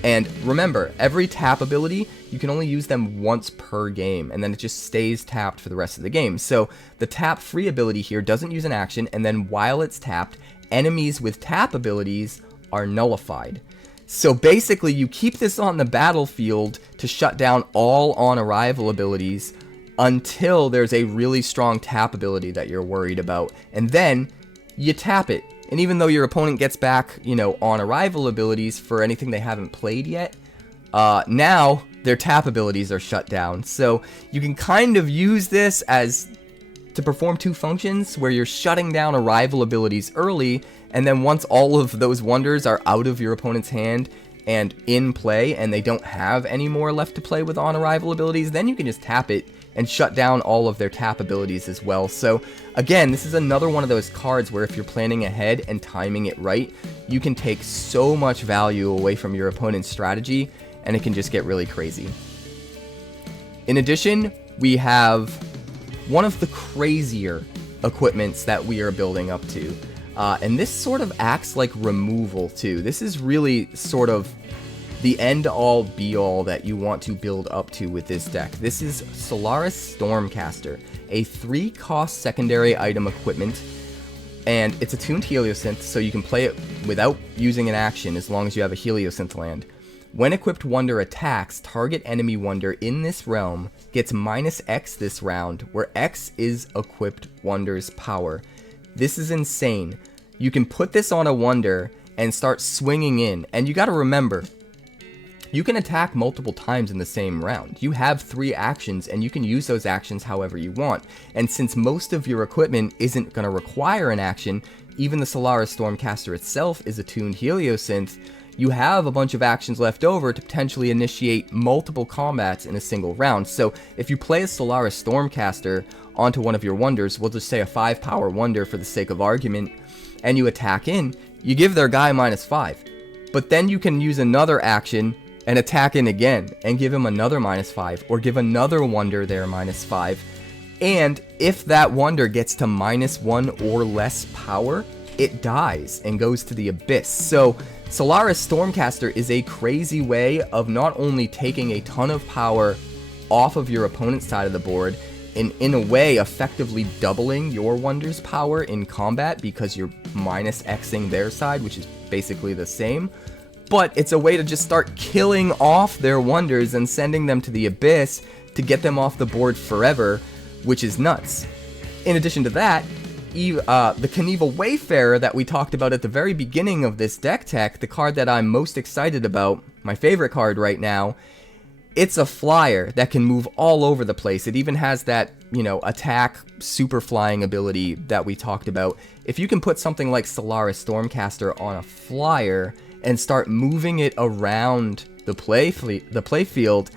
And remember, every tap ability, you can only use them once per game, and then it just stays tapped for the rest of the game. So the tap free ability here doesn't use an action, and then while it's tapped, enemies with tap abilities are nullified. So basically, you keep this on the battlefield to shut down all on-arrival abilities until there's a really strong tap ability that you're worried about. And then you tap it, And even though your opponent gets back, you know, on arrival abilities for anything they haven't played yet, now their tap abilities are shut down. So you can kind of use this as to perform two functions where you're shutting down arrival abilities early, and then once all of those wonders are out of your opponent's hand and in play and they don't have any more left to play with on arrival abilities, then you can just tap it and shut down all of their tap abilities as well. So again, this is another one of those cards where if you're planning ahead and timing it right, you can take so much value away from your opponent's strategy, and it can just get really crazy. In addition, we have one of the crazier equipments that we are building up to. And this sort of acts like removal too. This is really sort of the end-all be-all that you want to build up to with this deck. This is Solaris Stormcaster, a 3-cost secondary item equipment, and it's a tuned Heliosynth, so you can play it without using an action as long as you have a Heliosynth land. When equipped wonder attacks, target enemy wonder in this realm gets -X this round, where X is equipped wonder's power. This is insane. You can put this on a wonder and start swinging in, and you gotta remember, you can attack multiple times in the same round. You have 3 actions, and you can use those actions however you want. And since most of your equipment isn't gonna require an action, even the Solaris Stormcaster itself is a tuned Heliosynth, you have a bunch of actions left over to potentially initiate multiple combats in a single round. So if you play a Solaris Stormcaster onto one of your wonders, we'll just say a 5-power wonder for the sake of argument, and you attack in, you give their guy -5. But then you can use another action and attack in again and give him another -5, or give another wonder their -5. And if that wonder gets to -1 or less power, it dies and goes to the abyss. So Solaris Stormcaster is a crazy way of not only taking a ton of power off of your opponent's side of the board, and in a way effectively doubling your wonder's power in combat because you're -Xing their side, which is basically the same, but it's a way to just start killing off their wonders and sending them to the abyss to get them off the board forever, which is nuts. In addition to that, the Kanevil Wayfarer that we talked about at the very beginning of this deck tech, the card that I'm most excited about, my favorite card right now, it's a flyer that can move all over the place. It even has that, you know, attack super flying ability that we talked about. If you can put something like Solaris Stormcaster on a flyer and start moving it around the play field,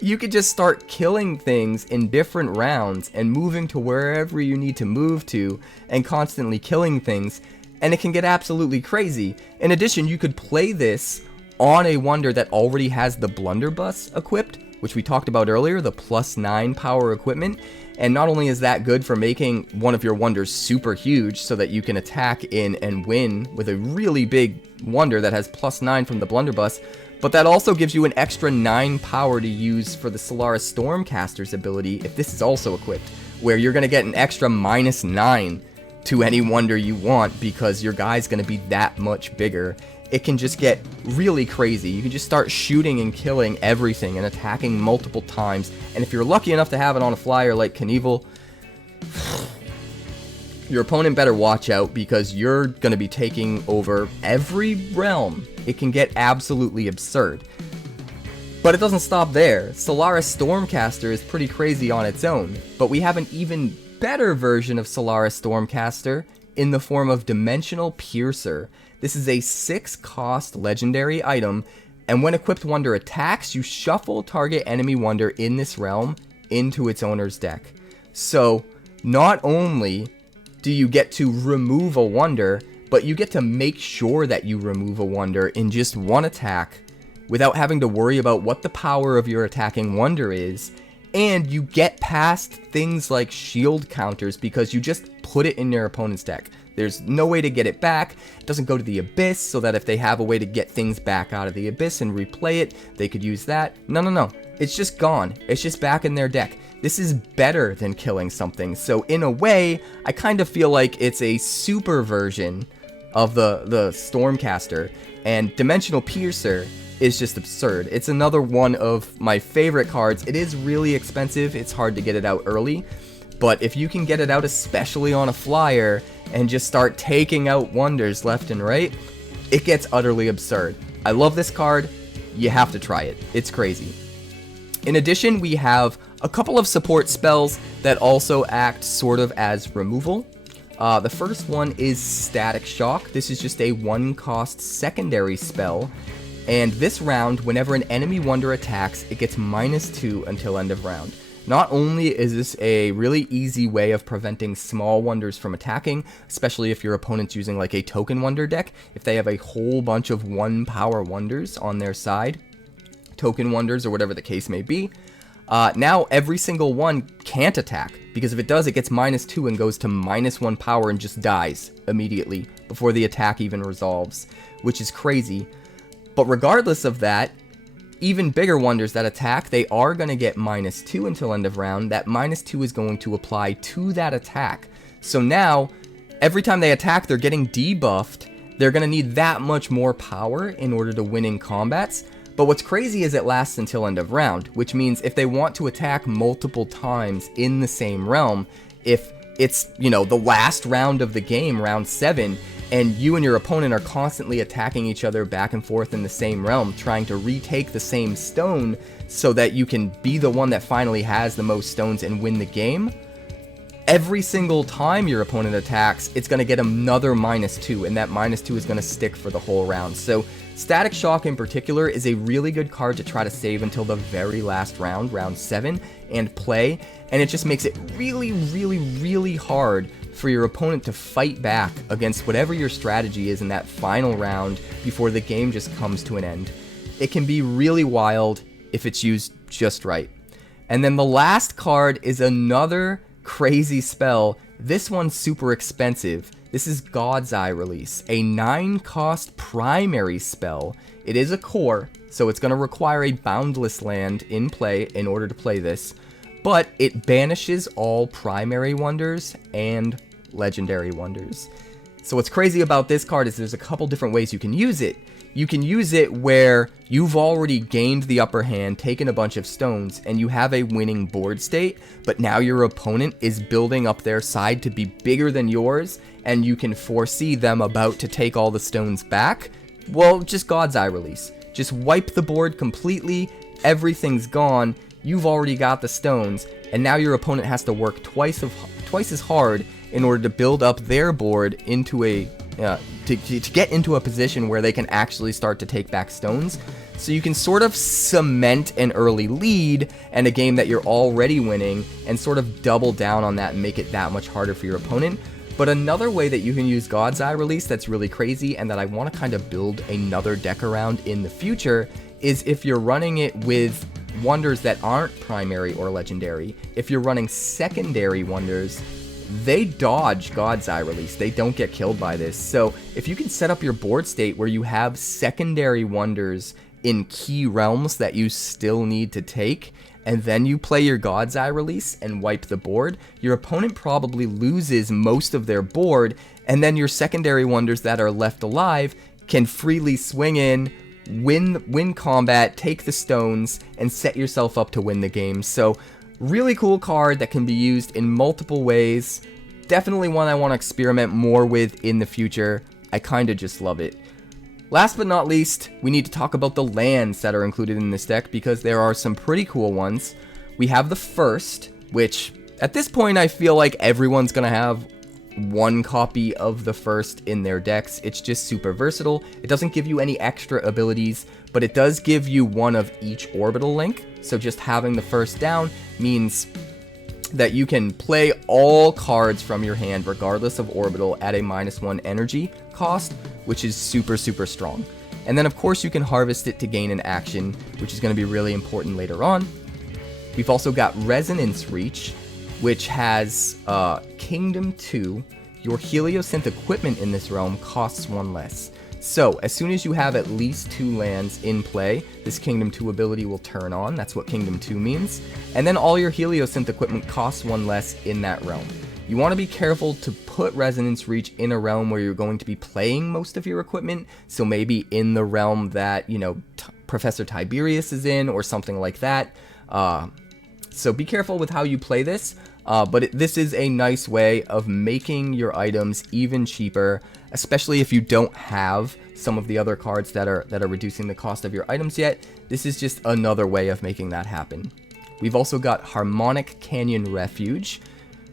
you could just start killing things in different rounds and moving to wherever you need to move to and constantly killing things, and it can get absolutely crazy. In addition, you could play this on a wonder that already has the Blunderbuss equipped, which we talked about earlier, the +9 power equipment, and not only is that good for making one of your wonders super huge so that you can attack in and win with a really big wonder that has +9 from the Blunderbuss, but that also gives you an extra 9 power to use for the Solaris Stormcaster's ability if this is also equipped, where you're going to get an extra -9 to any wonder you want because your guy's going to be that much bigger. It can just get really crazy. You can just start shooting and killing everything and attacking multiple times, and if you're lucky enough to have it on a flyer like Kanevil, your opponent better watch out because you're going to be taking over every realm. It can get absolutely absurd. But it doesn't stop there. Solaris Stormcaster is pretty crazy on its own, but we have an even better version of Solaris Stormcaster in the form of Dimensional Piercer. This is a 6-cost legendary item, and when equipped wonder attacks, you shuffle target enemy wonder in this realm into its owner's deck. So, not only do you get to remove a wonder, but you get to make sure that you remove a wonder in just one attack without having to worry about what the power of your attacking wonder is, and you get past things like shield counters because you just put it in your opponent's deck. There's no way to get it back. It doesn't go to the abyss, so that if they have a way to get things back out of the abyss and replay it, they could use that. No. It's just gone. It's just back in their deck. This is better than killing something. So in a way, I kind of feel like it's a super version of the Stormcaster. And Dimensional Piercer is just absurd. It's another one of my favorite cards. It is really expensive. It's hard to get it out early. But if you can get it out, especially on a flyer, and just start taking out wonders left and right, it gets utterly absurd. I love this card. You have to try it. It's crazy. In addition, we have a couple of support spells that also act sort of as removal. The first one is Static Shock. This is just a 1-cost secondary spell, and this round, whenever an enemy wonder attacks, it gets -2 until end of round. Not only is this a really easy way of preventing small wonders from attacking, especially if your opponent's using like a token wonder deck, if they have a whole bunch of 1-power wonders on their side, token wonders or whatever the case may be, now every single one can't attack, because if it does, it gets -2 and goes to -1 power and just dies immediately before the attack even resolves, which is crazy. But regardless of that, even bigger wonders that attack, they are going to get -2 until end of round. That -2 is going to apply to that attack. So now, every time they attack, they're getting debuffed. They're going to need that much more power in order to win in combats. But what's crazy is it lasts until end of round, which means if they want to attack multiple times in the same realm, if it's, you know, the last round of the game, round 7, and you and your opponent are constantly attacking each other back and forth in the same realm, trying to retake the same stone so that you can be the one that finally has the most stones and win the game, every single time your opponent attacks, it's going to get another -2, and that -2 is going to stick for the whole round. So Static Shock in particular is a really good card to try to save until the very last round, round 7, and play, and it just makes it really, really, really hard for your opponent to fight back against whatever your strategy is in that final round before the game just comes to an end. It can be really wild if it's used just right. And then the last card is another crazy spell. This one's super expensive. This is God's Eye Release, a 9-cost primary spell. It is a core, so it's going to require a boundless land in play in order to play this, but it banishes all primary wonders and legendary wonders. So what's crazy about this card is there's a couple different ways you can use it. You can use it where you've already gained the upper hand, taken a bunch of stones, and you have a winning board state, but now your opponent is building up their side to be bigger than yours, and you can foresee them about to take all the stones back. Well, just God's Eye Release. Just wipe the board completely, everything's gone, you've already got the stones, and now your opponent has to work twice as hard in order to build up their board into a to get into a position where they can actually start to take back stones. So you can sort of cement an early lead and a game that you're already winning, and sort of double down on that and make it that much harder for your opponent. But another way that you can use God's Eye Release that's really crazy, and that I want to kind of build another deck around in the future, is if you're running it with wonders that aren't primary or legendary. If you're running secondary wonders, they dodge God's Eye Release. They don't get killed by this. So if you can set up your board state where you have secondary wonders in key realms that you still need to take, and then you play your God's Eye Release and wipe the board, your opponent probably loses most of their board, and then your secondary wonders that are left alive can freely swing in, win combat, take the stones, and set yourself up to win the game. So really cool card that can be used in multiple ways. Definitely one I want to experiment more with in the future. I kind of just love it. Last but not least, we need to talk about the lands that are included in this deck, because there are some pretty cool ones. We have the first, which at this point I feel like everyone's going to have one copy of the first in their decks. It's just super versatile. It doesn't give you any extra abilities, but it does give you one of each orbital link. So just having the first down means that you can play all cards from your hand regardless of orbital at a -1 energy cost, which is super, super strong. And then of course you can harvest it to gain an action, which is going to be really important later on. We've also got Resonance Reach, which has Kingdom 2. Your Heliosynth equipment in this realm costs 1 less. So, as soon as you have at least 2 lands in play, this Kingdom 2 ability will turn on. That's what Kingdom 2 means. And then all your Heliosynth equipment costs 1 less in that realm. You want to be careful to put Resonance Reach in a realm where you're going to be playing most of your equipment. So maybe in the realm that, you know, Professor Tiberius is in, or something like that. So be careful with how you play this. But this is a nice way of making your items even cheaper, especially if you don't have some of the other cards that are reducing the cost of your items yet. This is just another way of making that happen. We've also got Harmonic Canyon Refuge,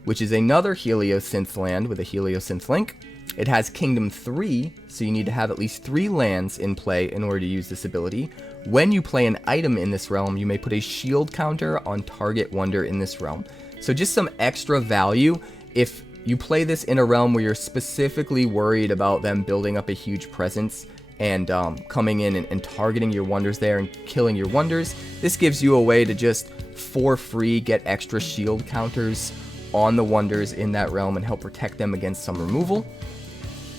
which is another Heliosynth land with a Heliosynth link. It has Kingdom 3, so you need to have at least 3 lands in play in order to use this ability. When you play an item in this realm, you may put a shield counter on target wonder in this realm. So just some extra value if you play this in a realm where you're specifically worried about them building up a huge presence and coming in and targeting your wonders there and killing your wonders. This gives you a way to just, for free, get extra shield counters on the wonders in that realm and help protect them against some removal.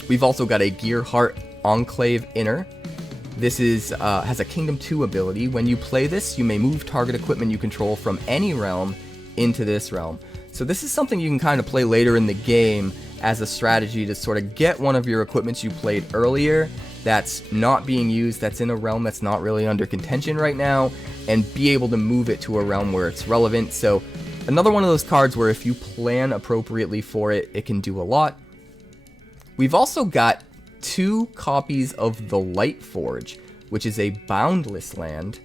We've also got a Gearheart Enclave Inner. This is has a Kingdom 2 ability. When you play this, you may move target equipment you control from any realm into this realm. So this is something you can kind of play later in the game as a strategy to sort of get one of your equipments you played earlier that's not being used, that's in a realm that's not really under contention right now, and be able to move it to a realm where it's relevant. So another one of those cards where if you plan appropriately for it, it can do a lot. We've also got 2 copies of the Lightforge, which is a boundless land.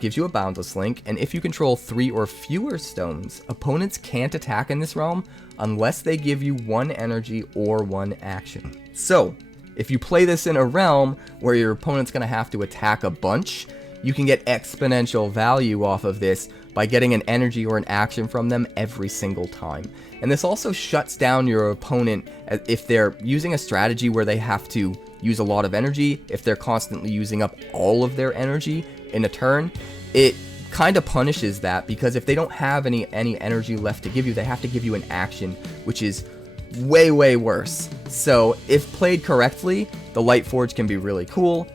Gives you a boundless link, and if you control 3 or fewer stones, opponents can't attack in this realm unless they give you 1 energy or 1 action. So, if you play this in a realm where your opponent's going to have to attack a bunch, you can get exponential value off of this by getting an energy or an action from them every single time. And this also shuts down your opponent if they're using a strategy where they have to use a lot of energy. If they're constantly using up all of their energy in a turn, it kind of punishes that, because if they don't have any energy left to give you, they have to give you an action, which is way worse. So if played correctly, the Lightforge can be really cool.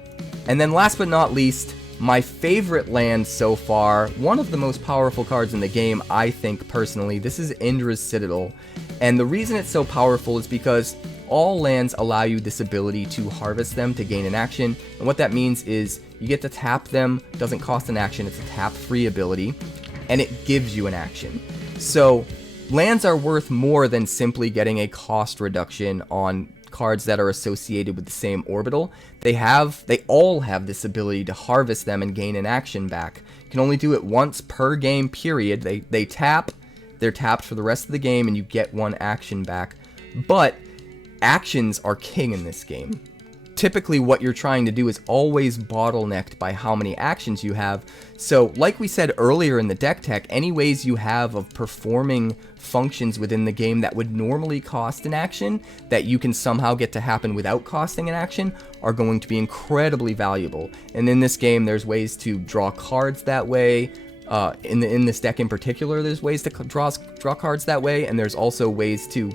And then last but not least, my favorite land so far, one of the most powerful cards in the game, I think personally, this is Indra's Citadel. And the reason it's so powerful is because all lands allow you this ability to harvest them to gain an action. And what that means is you get to tap them, doesn't cost an action, it's a tap-free ability, and it gives you an action. So lands are worth more than simply getting a cost reduction on cards that are associated with the same orbital. They all have this ability to harvest them and gain an action back. You can only do it once per game period. They're tapped for the rest of the game, and you get 1 action back. But actions are king in this game. Typically what you're trying to do is always bottlenecked by how many actions you have. So like we said earlier in the deck tech, any ways you have of performing functions within the game that would normally cost an action that you can somehow get to happen without costing an action are going to be incredibly valuable. And in this game, there's ways to draw cards that way. In this deck in particular, there's ways to draw cards that way, and there's also ways to,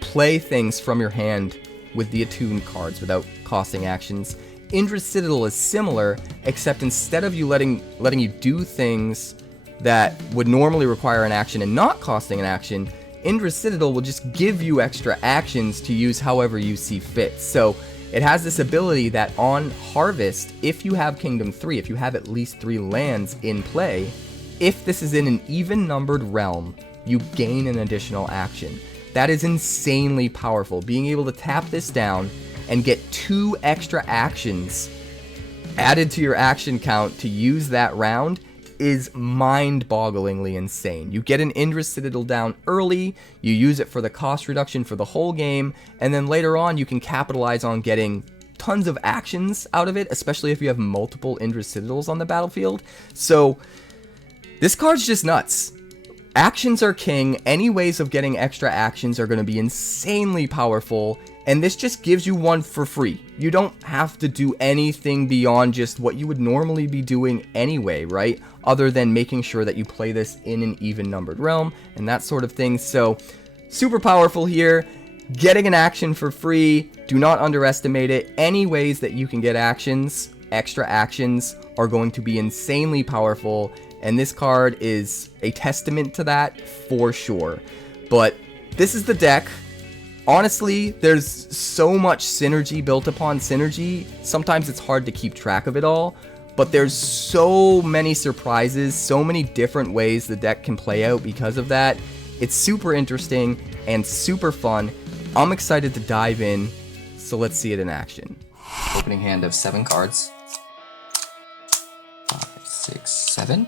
play things from your hand with the attuned cards without costing actions. Indra's Citadel is similar, except instead of you letting you do things that would normally require an action and not costing an action, Indra's Citadel will just give you extra actions to use however you see fit. So it has this ability that on harvest, if you have Kingdom 3, if you have at least 3 lands in play, if this is in an even numbered realm, you gain an additional action. That is insanely powerful. Being able to tap this down and get 2 extra actions added to your action count to use that round is mind-bogglingly insane. You get an Indra's Citadel down early, you use it for the cost reduction for the whole game, and then later on you can capitalize on getting tons of actions out of it, especially if you have multiple Indra's Citadels on the battlefield. So this card's just nuts. Actions are king. Any ways of getting extra actions are going to be insanely powerful, and this just gives you 1 for free. You don't have to do anything beyond just what you would normally be doing anyway, right? Other than making sure that you play this in an even numbered realm and that sort of thing. So super powerful here. Getting an action for free, do not underestimate it. Any ways that you can get actions, extra actions, are going to be insanely powerful. And this card is a testament to that for sure. But this is the deck. Honestly, there's so much synergy built upon synergy. Sometimes it's hard to keep track of it all. but there's so many surprises, so many different ways the deck can play out because of that. It's super interesting and super fun. I'm excited to dive in, so let's see it in action. Opening hand of 7 cards. 5, 6, 7.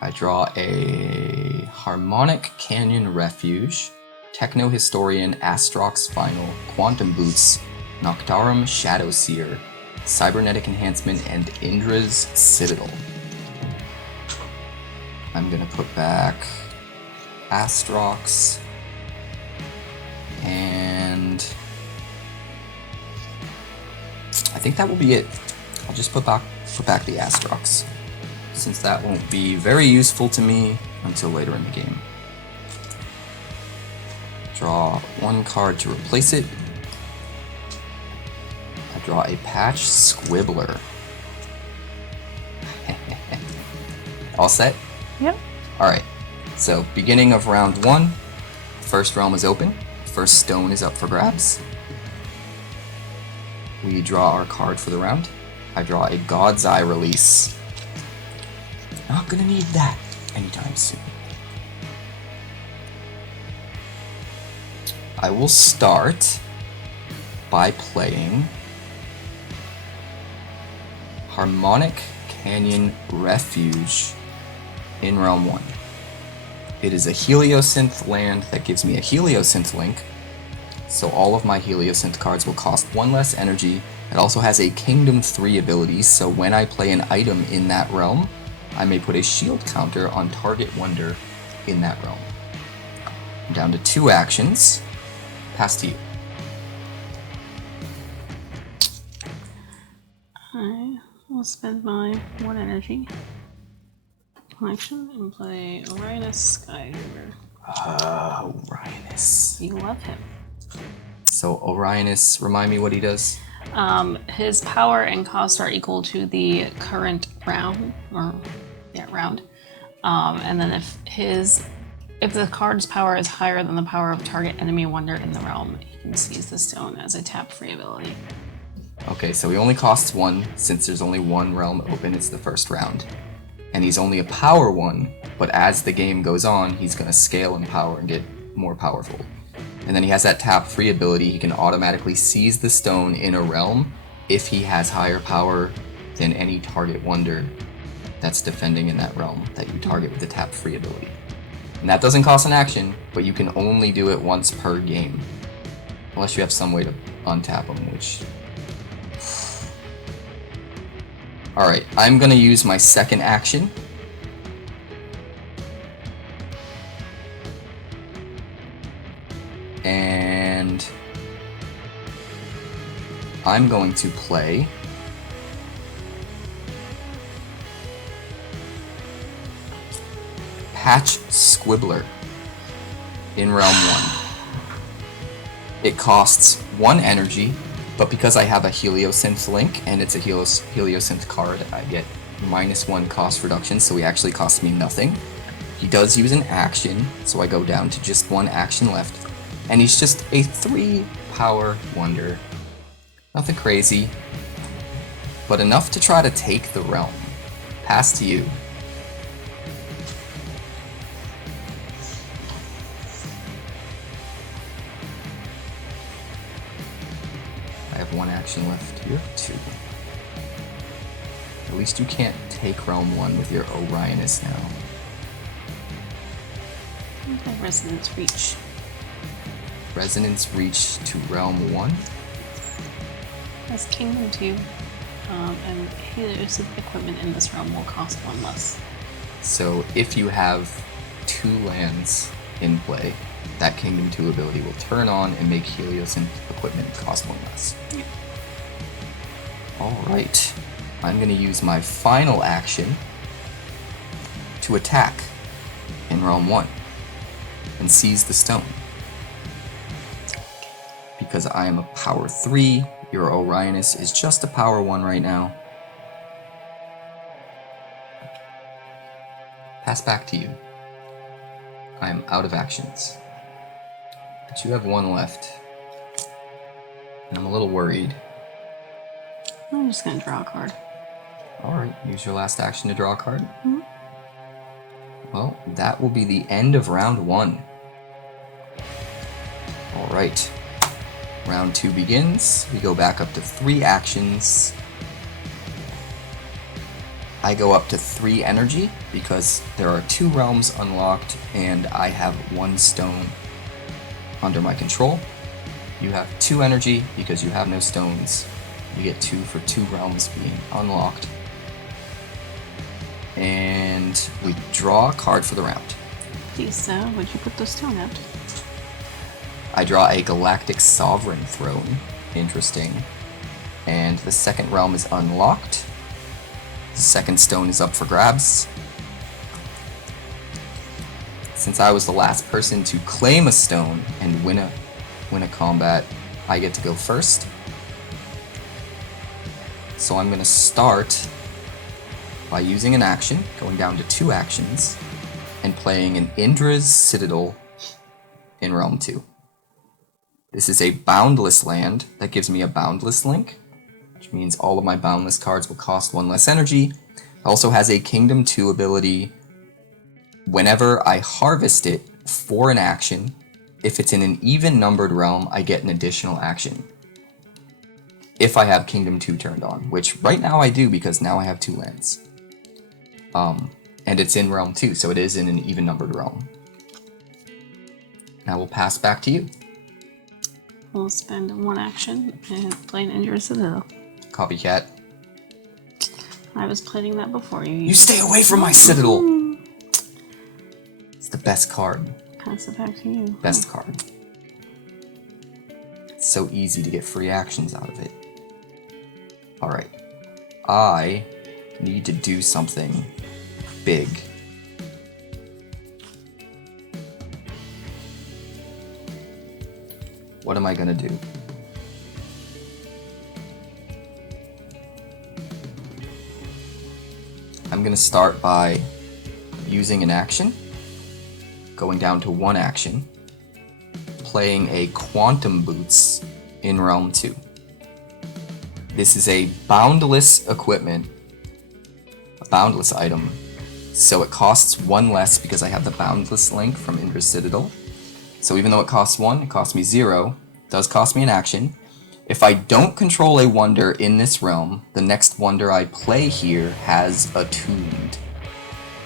I draw a Harmonic Canyon Refuge, Techno Historian Astrox Final, Quantum Boots, Noctarum Shadowseer, Cybernetic Enhancement, and Indra's Citadel. I'm gonna put back Astrox, and I think that will be it. I'll just put back the Astrox, since that won't be very useful to me until later in the game. Draw 1 card to replace it. I draw a Patch Squibbler. All set? Yep. Alright, so beginning of round 1, first realm is open, first stone is up for grabs. We draw our card for the round. I draw a God's Eye release. Not gonna need that anytime soon. I will start by playing Harmonic Canyon Refuge in Realm 1. It is a Heliosynth land that gives me a Heliosynth link, so all of my Heliosynth cards will cost 1 less energy. It also has a Kingdom 3 ability, so when I play an item in that realm, I may put a shield counter on target wonder in that realm. I'm down to 2 actions. Pass to you. I will spend my 1 energy action and play Orionis Skydreamer. Orionis. You love him. So Orionis, remind me what he does? His power and cost are equal to the current round, and then if the card's power is higher than the power of target enemy wonder in the realm, he can seize the stone as a tap-free ability. Okay, so he only costs 1, since there's only 1 realm open, it's the first round. And he's only a power 1, but as the game goes on, he's going to scale in power and get more powerful. And then he has that tap-free ability, he can automatically seize the stone in a realm if he has higher power than any target wonder that's defending in that realm that you target with the tap-free ability. And that doesn't cost an action, but you can only do it once per game. Unless you have some way to untap him, which... Alright, I'm gonna use my second action. And I'm going to play Patch Squibbler in Realm 1. It costs 1 energy, but because I have a Heliosynth link and it's a Heliosynth card, I get -1 cost reduction, so he actually costs me nothing. He does use an action, so I go down to just 1 action left. And he's just a 3 power wonder. Nothing crazy, but enough to try to take the realm. Pass to you. I have 1 action left. You have 2. At least you can't take Realm 1 with your Orionis now. Okay, Resonance Reach. Resonance Reach to Realm 1. That's Kingdom 2, and Heliosynth equipment in this realm will cost 1 less. So if you have 2 lands in play, that Kingdom 2 ability will turn on and make Heliosynth equipment cost 1 less. Yep. Alright, I'm going to use my final action to attack in Realm 1 and seize the stone. Because I am a power 3, your Orionis is just a power 1 right now. Pass back to you. I am out of actions. But you have 1 left. And I'm a little worried I'm just gonna draw a card. Alright, use your last action to draw a card. Well, that will be the end of round 1. Alright. Round 2 begins. We go back up to 3 actions. I go up to 3 energy because there are 2 realms unlocked and I have 1 stone under my control. You have 2 energy because you have no stones. You get 2 for 2 realms being unlocked. And we draw a card for the round. Lisa, would you put the stone out? I draw a Galactic Sovereign Throne. Interesting. And the second realm is unlocked. The second stone is up for grabs. Since I was the last person to claim a stone and win a combat, I get to go first. So I'm going to start by using an action, going down to 2 actions, and playing an Indra's Citadel in Realm 2. This is a boundless land that gives me a boundless link, which means all of my boundless cards will cost 1 less energy. It also has a Kingdom 2 ability. Whenever I harvest it for an action, if it's in an even numbered realm, I get an additional action. If I have Kingdom 2 turned on, which right now I do because now I have 2 lands. And it's in Realm 2, so it is in an even numbered realm. Now we'll pass back to you. We'll spend 1 action and play an Indra's Citadel. Copycat. I was planning that before you. You stay away from my Citadel! It's the best card. Pass it back to you. Best card. It's so easy to get free actions out of it. Alright. I need to do something big. What am I gonna do? I'm gonna start by using an action, going down to 1 action, playing a Quantum Boots in Realm 2. This is a boundless equipment, a boundless item, so it costs 1 less because I have the boundless link from Indra's Citadel. So even though it costs 1, it costs me 0. It does cost me an action. If I don't control a wonder in this realm, the next wonder I play here has attuned.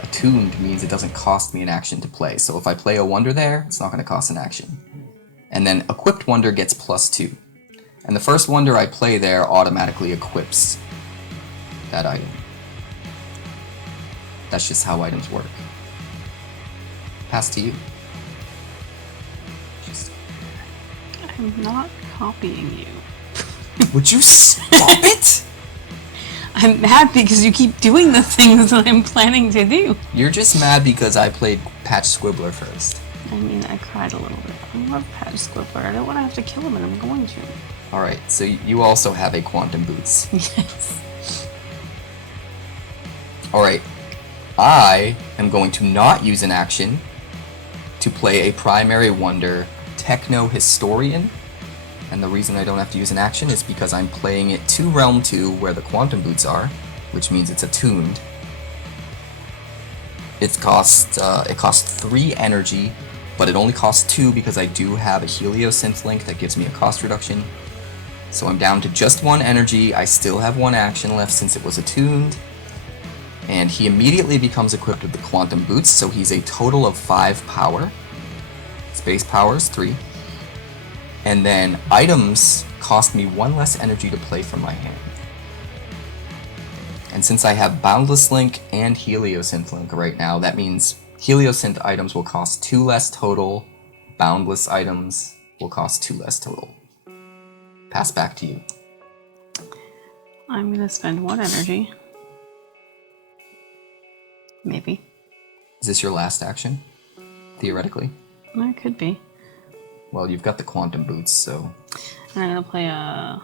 Attuned means it doesn't cost me an action to play. So if I play a wonder there, it's not going to cost an action. And then equipped wonder gets +2. And the first wonder I play there automatically equips that item. That's just how items work. Pass to you. I'm not copying you. Would you stop it? I'm mad because you keep doing the things that I'm planning to do. You're just mad because I played Patch Squibbler first. I mean, I cried a little bit. I love Patch Squibbler. I don't want to have to kill him, and I'm going to. Alright, so you also have a Quantum Boots. Yes. Alright, I am going to not use an action to play a primary wonder, Techno Historian. And the reason I don't have to use an action is because I'm playing it to Realm 2 where the Quantum Boots are, which means it's attuned. It costs 3 energy, but it only costs 2 because I do have a 𝐸𝐿𝑘𝐄𝐍 link that gives me a cost reduction. So I'm down to just 1 energy. I still have 1 action left since it was attuned. And he immediately becomes equipped with the Quantum Boots, so he's a total of 5 power. His base power is 3. And then items cost me 1 less energy to play from my hand. And since I have Boundless Link and 𝐸𝐿𝑘𝐿𝑘 Link right now, that means 𝐸𝐸𝐿𝑘𝐿 items will cost 2 less total, Boundless items will cost 2 less total. Pass back to you. I'm going to spend 1 energy. Maybe. Is this your last action? Theoretically? It could be. Well, you've got the Quantum Boots, so... And I'm going to play a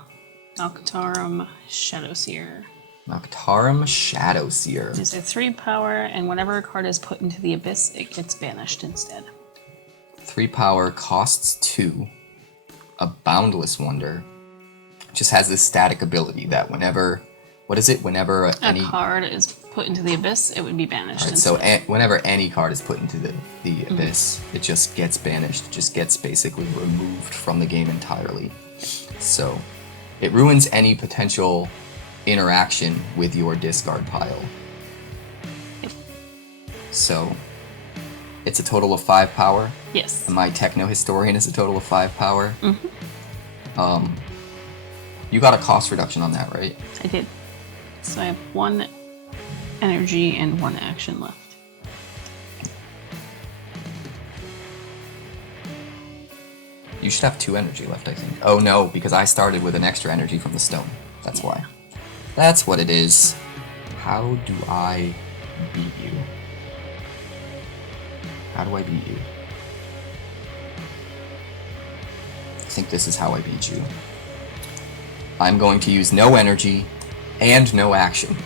Noctarum Shadowseer. Noctarum Shadowseer. It's a 3 power, and whenever a card is put into the Abyss, it gets banished instead. 3 power costs 2. A Boundless Wonder. just has this static ability that whenever, what is it? Whenever a card is put into the abyss, it would be banished. Right, so whenever any card is put into the abyss, it just gets banished, just gets basically removed from the game entirely. So it ruins any potential interaction with your discard pile. So it's a total of 5 power. Yes. And my Techno Historian is a total of 5 power. You got a cost reduction on that, right? I did. So I have 1 energy and 1 action left. You should have 2 energy left, I think. Oh no, because I started with an extra energy from the stone. That's why. That's what it is. How do I beat you? How do I beat you? I think this is how I beat you. I'm going to use no energy and no action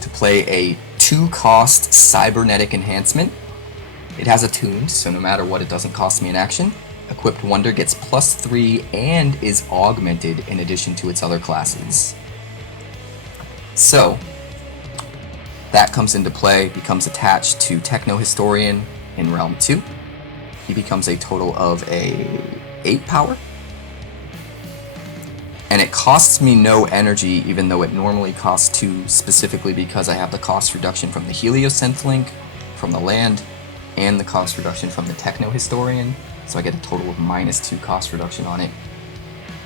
to play a 2-cost cybernetic enhancement. It has attuned, so no matter what, it doesn't cost me an action. Equipped Wonder gets +3 and is augmented in addition to its other classes. So, that comes into play, becomes attached to Techno Historian in Realm 2. He becomes a total of 8 power. And it costs me no energy, even though it normally costs 2, specifically because I have the cost reduction from the Heliosynth link, from the land, and the cost reduction from the Techno Historian. So I get a total of -2 cost reduction on it.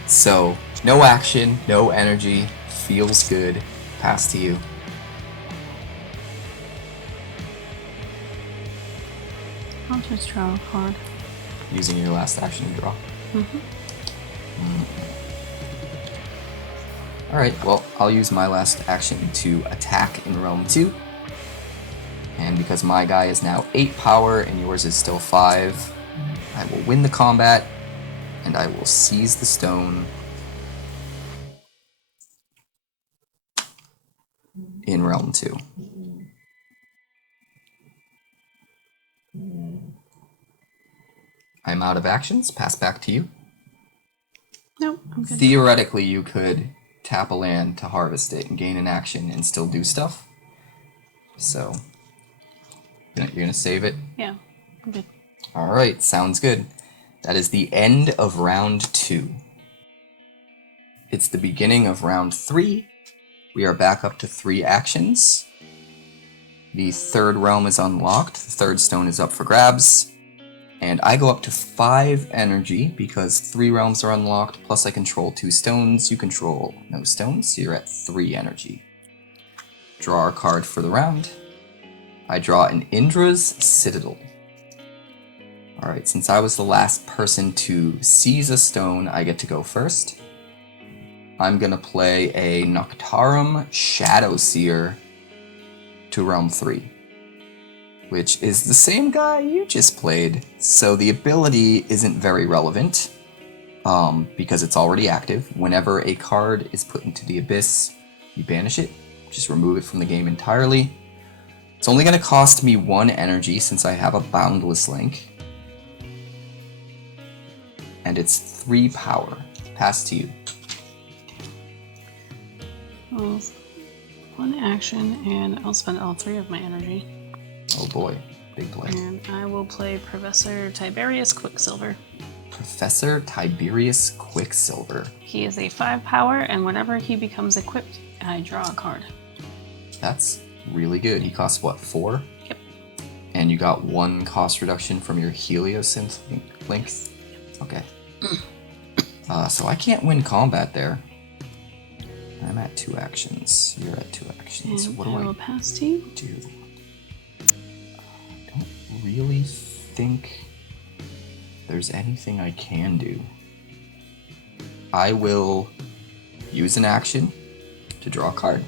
So, no action, no energy, feels good, pass to you. I'll just draw a card. Using your last action to draw. Alright, well, I'll use my last action to attack in Realm 2. And because my guy is now 8 power and yours is still 5, I will win the combat, and I will seize the stone in Realm 2. I'm out of actions, pass back to you. Nope, I'm good. Theoretically, you could tap a land to harvest it and gain an action and still do stuff. So, you're gonna save it? Yeah, I'm good. Alright, sounds good. That is the end of round 2. It's the beginning of round 3. We are back up to 3 actions. The 3rd realm is unlocked, the 3rd stone is up for grabs. And I go up to 5 energy because 3 realms are unlocked, plus I control 2 stones. You control no stones, so you're at 3 energy. Draw a card for the round. I draw an Indra's Citadel. Alright, since I was the last person to seize a stone, I get to go first. I'm gonna play a Noctarum Shadowseer to Realm 3, which is the same guy you just played, so the ability isn't very relevant, because it's already active. Whenever a card is put into the abyss, you banish it, just remove it from the game entirely. It's only gonna cost me 1 energy since I have a Boundless Link. And it's 3 power. Pass to you. Well, 1 action, and I'll spend all 3 of my energy. Oh boy, big play. And I will play Professor Tiberius Quicksilver. Professor Tiberius Quicksilver. He is a 5 power, and whenever he becomes equipped, I draw a card. That's really good. He costs what, 4? Yep. And you got 1 cost reduction from your Heliosynth link? Okay. So I can't win combat there. I'm at 2 actions. You're at 2 actions. And what do I will pass to you. do? I don't really think there's anything I can do. I will use an action to draw a card.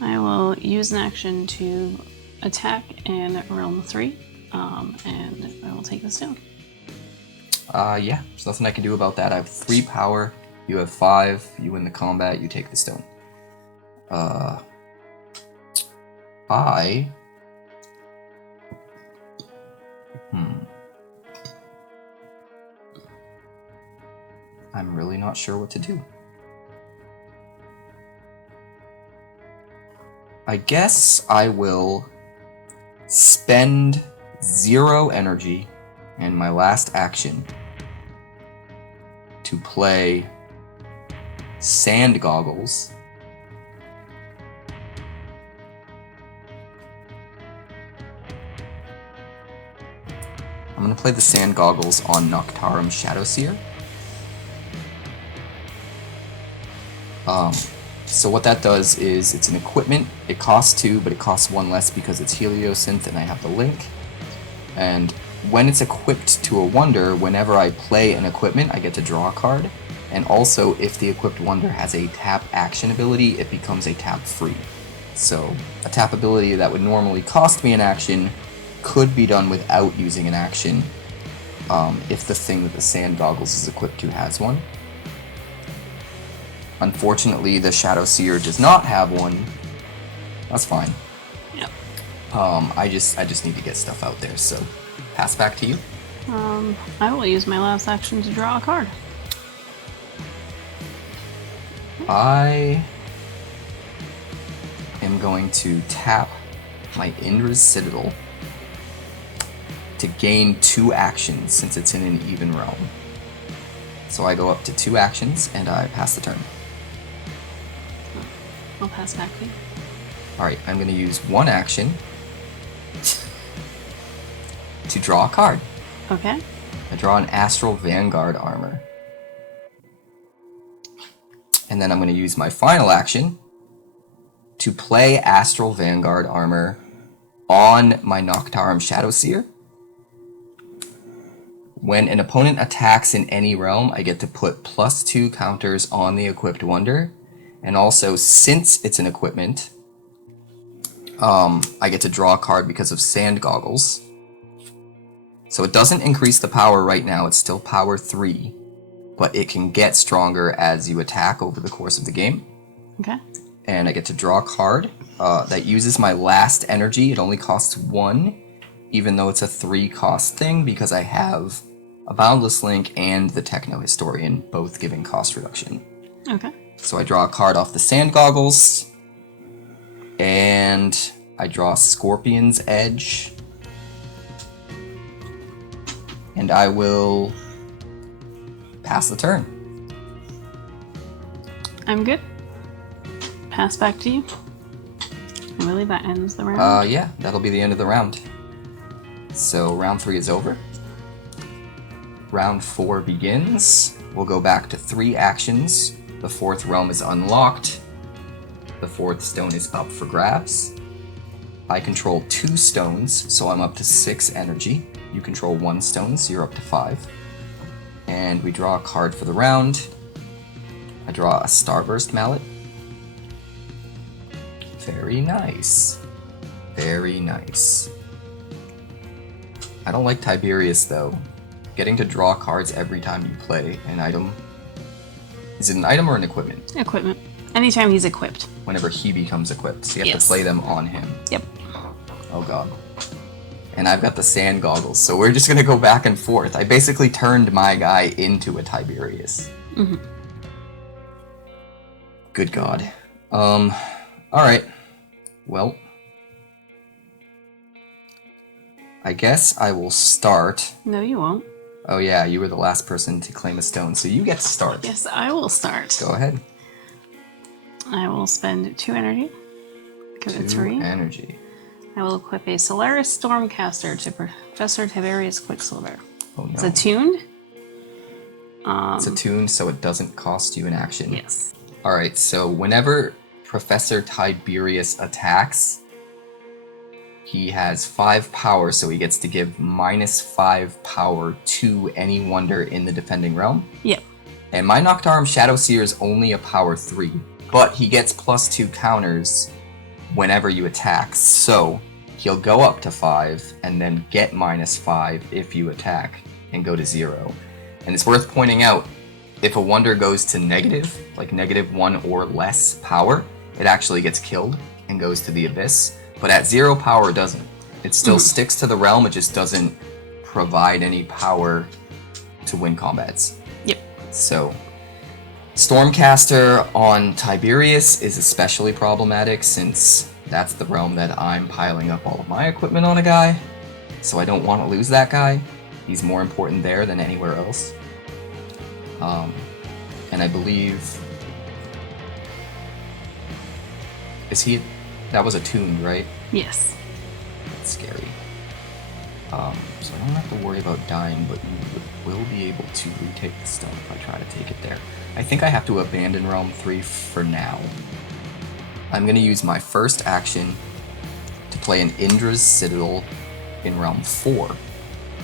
I will use an action to attack in Realm 3, and I will take the stone. Yeah, there's nothing I can do about that. I have 3 power, you have 5, you win the combat, you take the stone. I'm really not sure what to do. I guess I will spend 0 energy and my last action to play Sand Goggles. I'm going to play the Sand Goggles on Noctarum Shadowseer. So what that does is, it's an equipment. It costs 2, but it costs 1 less because it's Heliosynth and I have the link. And when it's equipped to a wonder, whenever I play an equipment, I get to draw a card. And also, if the equipped wonder has a tap action ability, it becomes a tap free. So a tap ability that would normally cost me an action could be done without using an action if the thing that the Sand Goggles is equipped to has one. Unfortunately, the Shadowseer does not have one. That's fine. Yep. I just need to get stuff out there, so pass back to you. I will use my last action to draw a card. I am going to tap my Indra's Citadel to gain 2 actions since it's in an even realm. So I go up to 2 actions and I pass the turn. I'll pass back to you. Alright, I'm going to use 1 action to draw a card. Okay. I draw an Astral Vanguard armor. And then I'm going to use my final action to play Astral Vanguard armor on my Noctarum Shadowseer. When an opponent attacks in any realm, I get to put +2 counters on the equipped wonder. And also, since it's an equipment, I get to draw a card because of Sand Goggles. So it doesn't increase the power right now, it's still power 3. But it can get stronger as you attack over the course of the game. Okay. And I get to draw a card that uses my last energy. It only costs 1, even though it's a 3-cost thing, because I have a Boundless Link and the Techno Historian, both giving cost reduction. Okay. So I draw a card off the Sand Goggles, and I draw Scorpion's Edge, and I will pass the turn. I'm good. Pass back to you. I believe that ends the round. Yeah, that'll be the end of the round. So round 3 is over. Round 4 begins. We'll go back to 3 actions. The 4th realm is unlocked. The 4th stone is up for grabs. I control 2 stones, so I'm up to 6 energy. You control 1 stone, so you're up to 5. And we draw a card for the round. I draw a Starburst Mallet. Very nice. Very nice. I don't like Tiberius, though. Getting to draw cards every time you play an item. Is it an item or an equipment? Equipment. Anytime he's equipped. Whenever he becomes equipped, so you have to play them on him. Yep. Oh god. And I've got the Sand Goggles, so we're just gonna go back and forth. I basically turned my guy into a Tiberius. Mm-hmm. Good god. Alright. Well. I guess I will start. No, you won't. Oh yeah, you were the last person to claim a stone, so you get to start. Yes, I will start. Go ahead. I will spend 2 energy. Because it's 2 free. energy. I will equip a Solaris Stormcaster to Professor Tiberius Quicksilver. Oh no. It's attuned. It's attuned, so it doesn't cost you an action. Yes. Alright, so whenever Professor Tiberius attacks, he has 5 power, so he gets to give -5 power to any wonder in the defending realm. Yep. And my Noctarum Shadowseer is only a power 3, but he gets +2 counters whenever you attack, so he'll go up to 5 and then get -5 if you attack and go to 0. And it's worth pointing out, if a wonder goes to negative, like -1 or less power, it actually gets killed and goes to the abyss. But at 0 power, it doesn't. It still sticks to the realm, it just doesn't provide any power to win combats. Yep. So Stormcaster on Tiberius is especially problematic since that's the realm that I'm piling up all of my equipment on a guy, so I don't want to lose that guy. He's more important there than anywhere else. And I believe... That was attuned, right? Yes. That's scary. So I don't have to worry about dying, but you will be able to retake the stone if I try to take it there. I think I have to abandon Realm 3 for now. I'm going to use my first action to play an Indra's Citadel in Realm 4.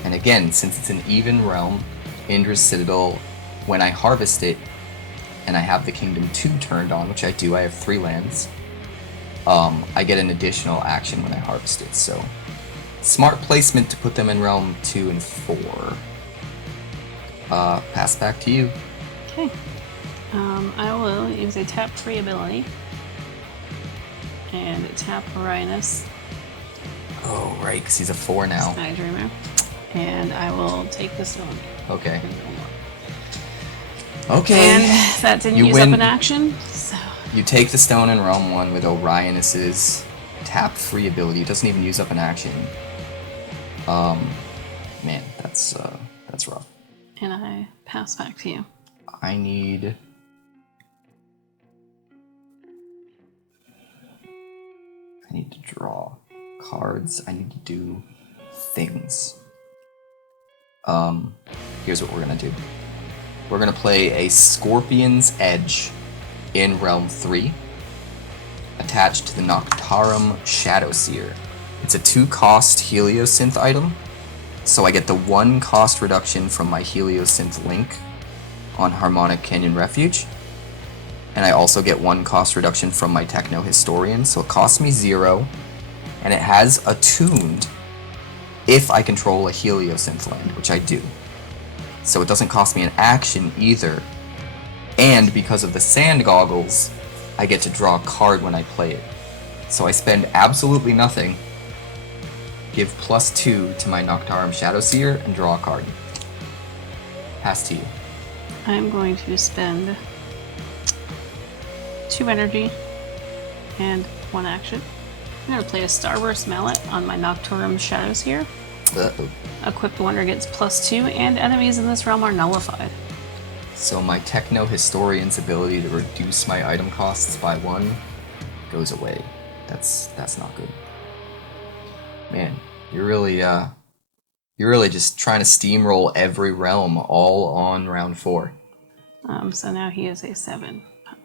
And again, since it's an even realm, Indra's Citadel, when I harvest it, and I have the Kingdom 2 turned on, which I do, I have 3 lands, I get an additional action when I harvest it, so smart placement to put them in Realm 2 and 4. Pass back to you. Okay. I will use a tap-free ability and tap Orionis. Oh, right, because he's a 4 now. Skydreamer. And I will take the stone. Okay. Okay. And that didn't use up an action, so... You take the stone in Realm 1 with Orionis' tap-free ability. It doesn't even use up an action. Man, that's rough. And I pass back to you. I need to draw cards. I need to do things. Here's what we're gonna do. We're gonna play a Scorpion's Edge in Realm 3, attached to the Noctarum Shadowseer. It's a 2-cost Heliosynth item, so I get the 1 cost reduction from my Heliosynth link on Harmonic Canyon Refuge, and I also get 1 cost reduction from my Techno Historian, so it costs me 0, and it has attuned if I control a Heliosynth land, which I do. So it doesn't cost me an action either, and because of the Sand Goggles, I get to draw a card when I play it. So I spend absolutely nothing, give +2 to my Noctarum Shadowseer, and draw a card. Pass to you. I'm going to spend 2 energy and 1 action. I'm going to play a Starburst Mallet on my Noctarum Shadowseer. Equipped Wonder gets +2, and enemies in this realm are nullified. So my Techno Historian's ability to reduce my item costs by 1 goes away. That's not good. Man, you're really just trying to steamroll every realm all on round 4. So now he is a 7 power.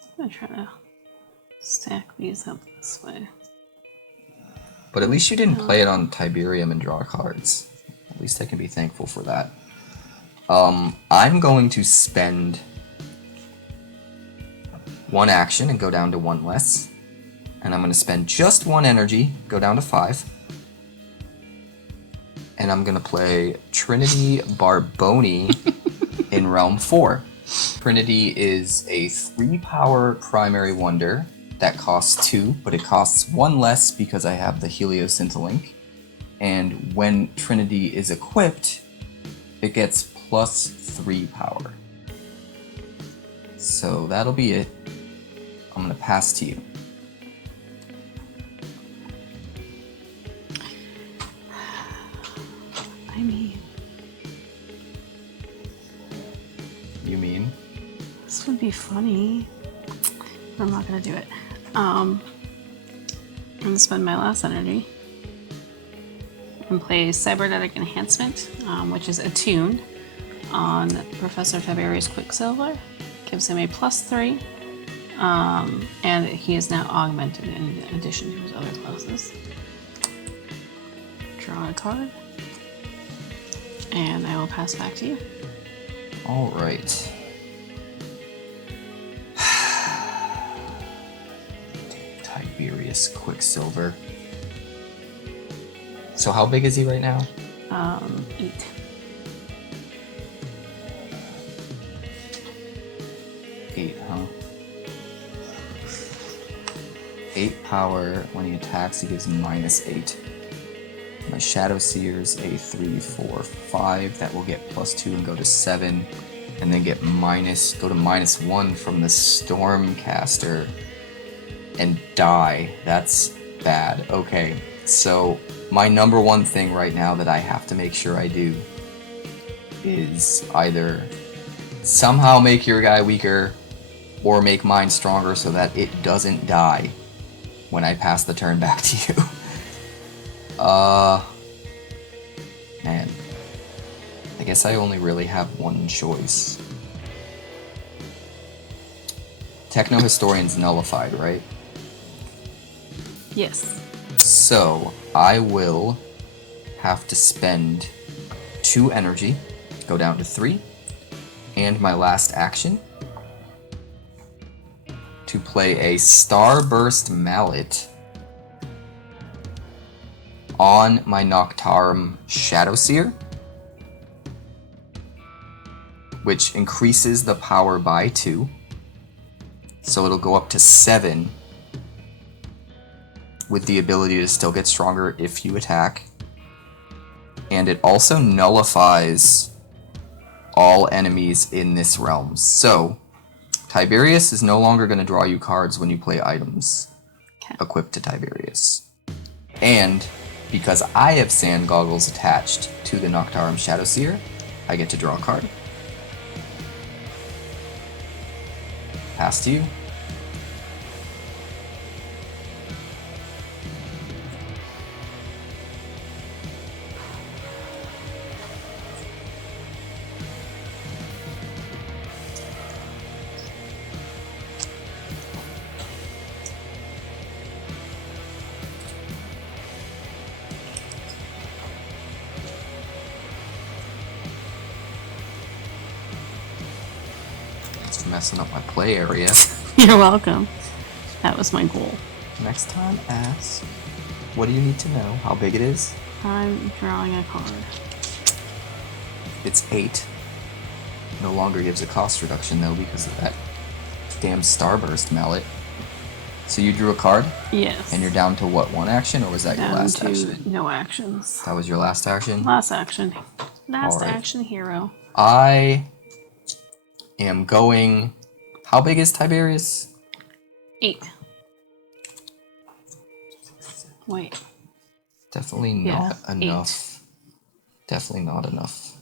So I'm gonna try to stack these up this way. But at least you didn't play it on Tiberium and draw cards. At least I can be thankful for that. I'm going to spend 1 action and go down to 1 less. And I'm going to spend just 1 energy, go down to 5. And I'm going to play Trinity Barboni in Realm 4. Trinity is a 3-power primary wonder that costs 2, but it costs 1 less because I have the Heliosynth link. And when Trinity is equipped, it gets +3 power. So that'll be it. I'm going to pass to you. I mean... You mean? This would be funny. I'm not going to do it. I'm going to spend my last energy and play Cybernetic Enhancement, which is attuned on Professor Tiberius Quicksilver. Gives him a +3, and he is now augmented in addition to his other classes. Draw a card, and I will pass back to you. All right. Tiberius Quicksilver. So how big is he right now? 8. Eight, huh? 8 power. When he attacks, he gives -8. My Shadowseer's a 3, 4, 5. That will get +2 and go to 7. and then get go to -1 from the Stormcaster and die. That's bad. Okay, so my number one thing right now that I have to make sure I do is either somehow make your guy weaker or make mine stronger so that it doesn't die when I pass the turn back to you. Man. I guess I only really have one choice. Techno Historian's nullified, right? Yes. So, I will have to spend 2 energy, go down to 3, and my last action to play a Starburst Mallet on my Noctarum Shadowseer, which increases the power by 2, so it'll go up to 7, with the ability to still get stronger if you attack. And it also nullifies all enemies in this realm. So, Tiberius is no longer going to draw you cards when you play items equipped to Tiberius. And because I have Sand Goggles attached to the Noctarum Shadowseer, I get to draw a card. Pass to you. Messing up my play area. You're welcome. That was my goal. Next time, ask, what do you need to know? How big it is? I'm drawing a card. It's 8. No longer gives a cost reduction though because of that damn Starburst Mallet. So you drew a card? Yes. And you're down to what, 1 action, or was that your last action? No actions. That was your last action? Last action. Last right. action hero. I am going... How big is Tiberius? 8. Wait. Definitely not enough. 8. Definitely not enough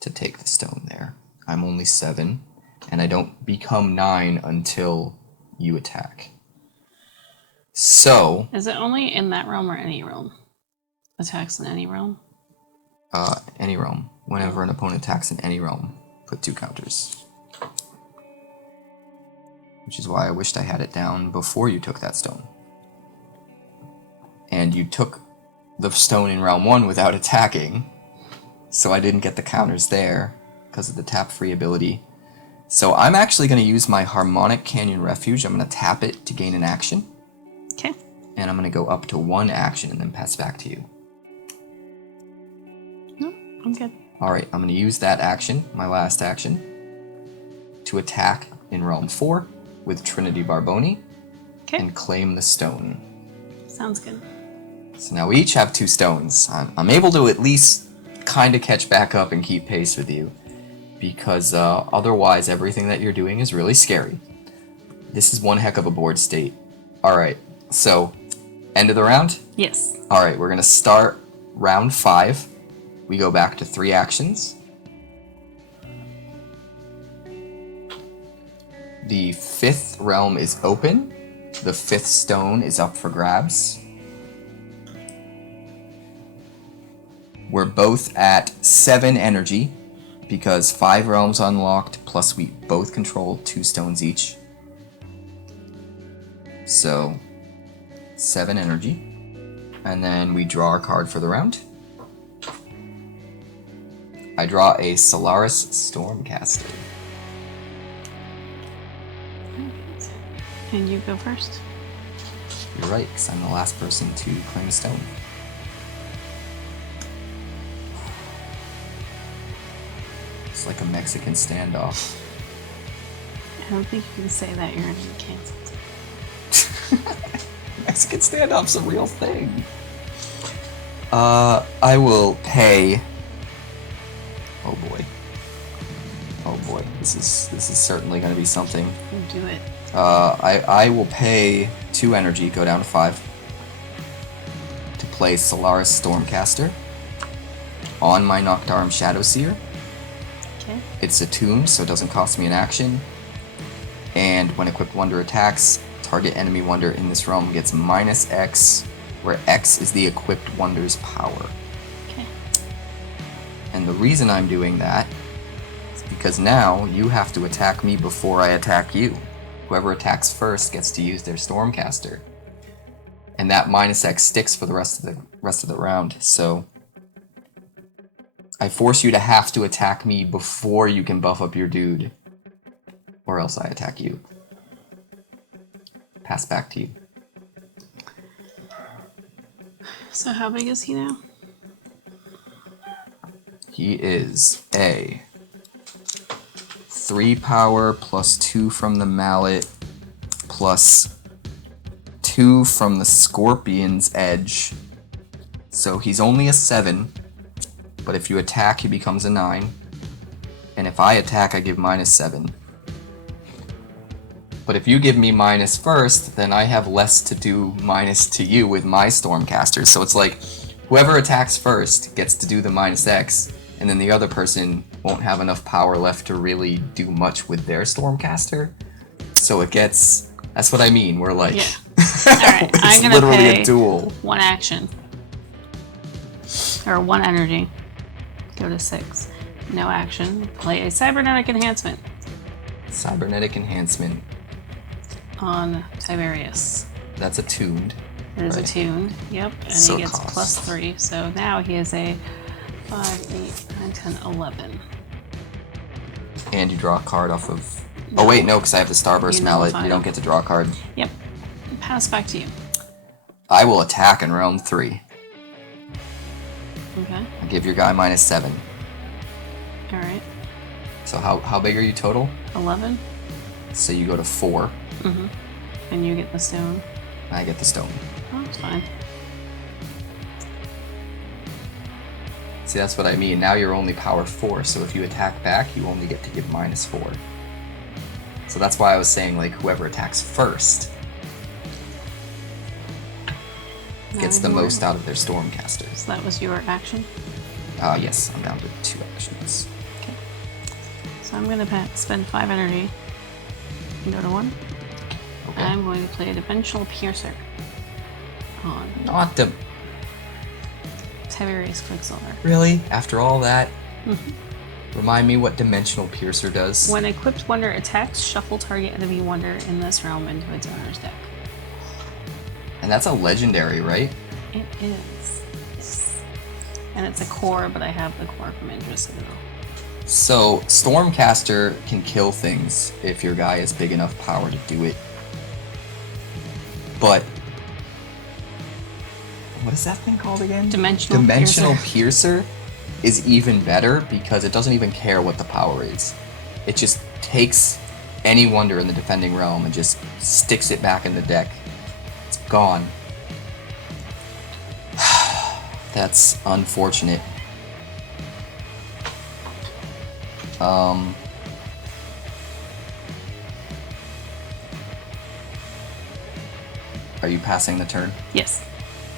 to take the stone there. I'm only 7, and I don't become 9 until you attack. So... Is it only in that realm or any realm? Attacks in any realm? Any realm. Whenever an opponent attacks in any realm, put 2 counters. Which is why I wished I had it down before you took that stone. And you took the stone in round 1 without attacking, so I didn't get the counters there because of the tap-free ability. So I'm actually going to use my Harmonic Canyon Refuge. I'm going to tap it to gain an action. Okay. And I'm going to go up to 1 action and then pass back to you. No, I'm good. Alright, I'm going to use that action, my last action, to attack in realm 4 with Trinity Barboni and claim the stone. Sounds good. So now we each have 2 stones. I'm able to at least kind of catch back up and keep pace with you, because otherwise everything that you're doing is really scary. This is one heck of a board state. Alright, so end of the round? Yes. Alright, we're going to start round 5. We go back to 3 actions. The 5th realm is open. The 5th stone is up for grabs. We're both at 7 energy because 5 realms unlocked, plus we both control 2 stones each. So 7 energy. And then we draw our card for the round. I draw a Solaris Stormcaster. And you go first. You're right, because I'm the last person to claim a stone. It's like a Mexican standoff. I don't think you can say that, you're gonna get canceled. Mexican standoff's a real thing. I will pay... Oh boy. Oh boy, this is certainly going to be something. Do it. I will pay 2 energy, go down to 5, to play Solaris Stormcaster on my Noctarum Shadowseer. Okay. It's attuned, so it doesn't cost me an action. And when Equipped Wonder attacks, target enemy wonder in this realm gets -X, where X is the Equipped Wonder's power. Okay. And the reason I'm doing that is because now you have to attack me before I attack you. Whoever attacks first gets to use their Stormcaster. And that -X sticks for the rest of the round, so I force you to have to attack me before you can buff up your dude, or else I attack you. Pass back to you. So how big is he now? He is a 3 power plus 2 from the mallet plus 2 from the Scorpion's Edge. So he's only a 7, but if you attack he becomes a 9. And if I attack I give -7. But if you give me minus first, then I have less to do minus to you with my Stormcasters. So it's like, whoever attacks first gets to do the -X, and then the other person won't have enough power left to really do much with their Stormcaster. So it gets, that's what I mean, we're like, yeah. Alright, it's I'm gonna literally pay a duel. 1 action. Or 1 energy. Go to 6. No action. Play a Cybernetic Enhancement. Cybernetic Enhancement. On Tiberius. That's attuned. It is right? attuned, yep, and So he gets cost. +3, so now he is a 5, 8, 9, 10, 11. And you draw a card off of... No. Oh wait, no, because I have the Starburst You Mallet. nullify You don't them. get to draw a card. Yep. Pass back to you. I will attack in round 3. Okay, I give your guy -7. alright. So how big are you total? 11. So you go to 4. Mm-hmm. And you get the stone. I get the stone. Oh, that's fine. See, that's what I mean. Now you're only power 4, so if you attack back, you only get to give -4. So that's why I was saying, like, whoever attacks first gets the most out of their Stormcasters. So that was your action? Yes, I'm down to 2 actions. Okay. So I'm going to spend 5 energy and go to 1. Okay. I'm going to play a Dimensional Piercer on Not the... Tiberius Quicksilver. Really? After all that? Mhm. Remind me what Dimensional Piercer does. When Equipped Wonder attacks, shuffle target enemy wonder in this realm into its owner's deck. And that's a legendary, right? It is. Yes. And it's a core, but I have the core from Interest. So, Stormcaster can kill things if your guy has big enough power to do it. But... what is that thing called again? Dimensional Piercer is even better because it doesn't even care what the power is. It just takes any wonder in the defending realm and just sticks it back in the deck. It's gone. That's unfortunate. Are you passing the turn? Yes,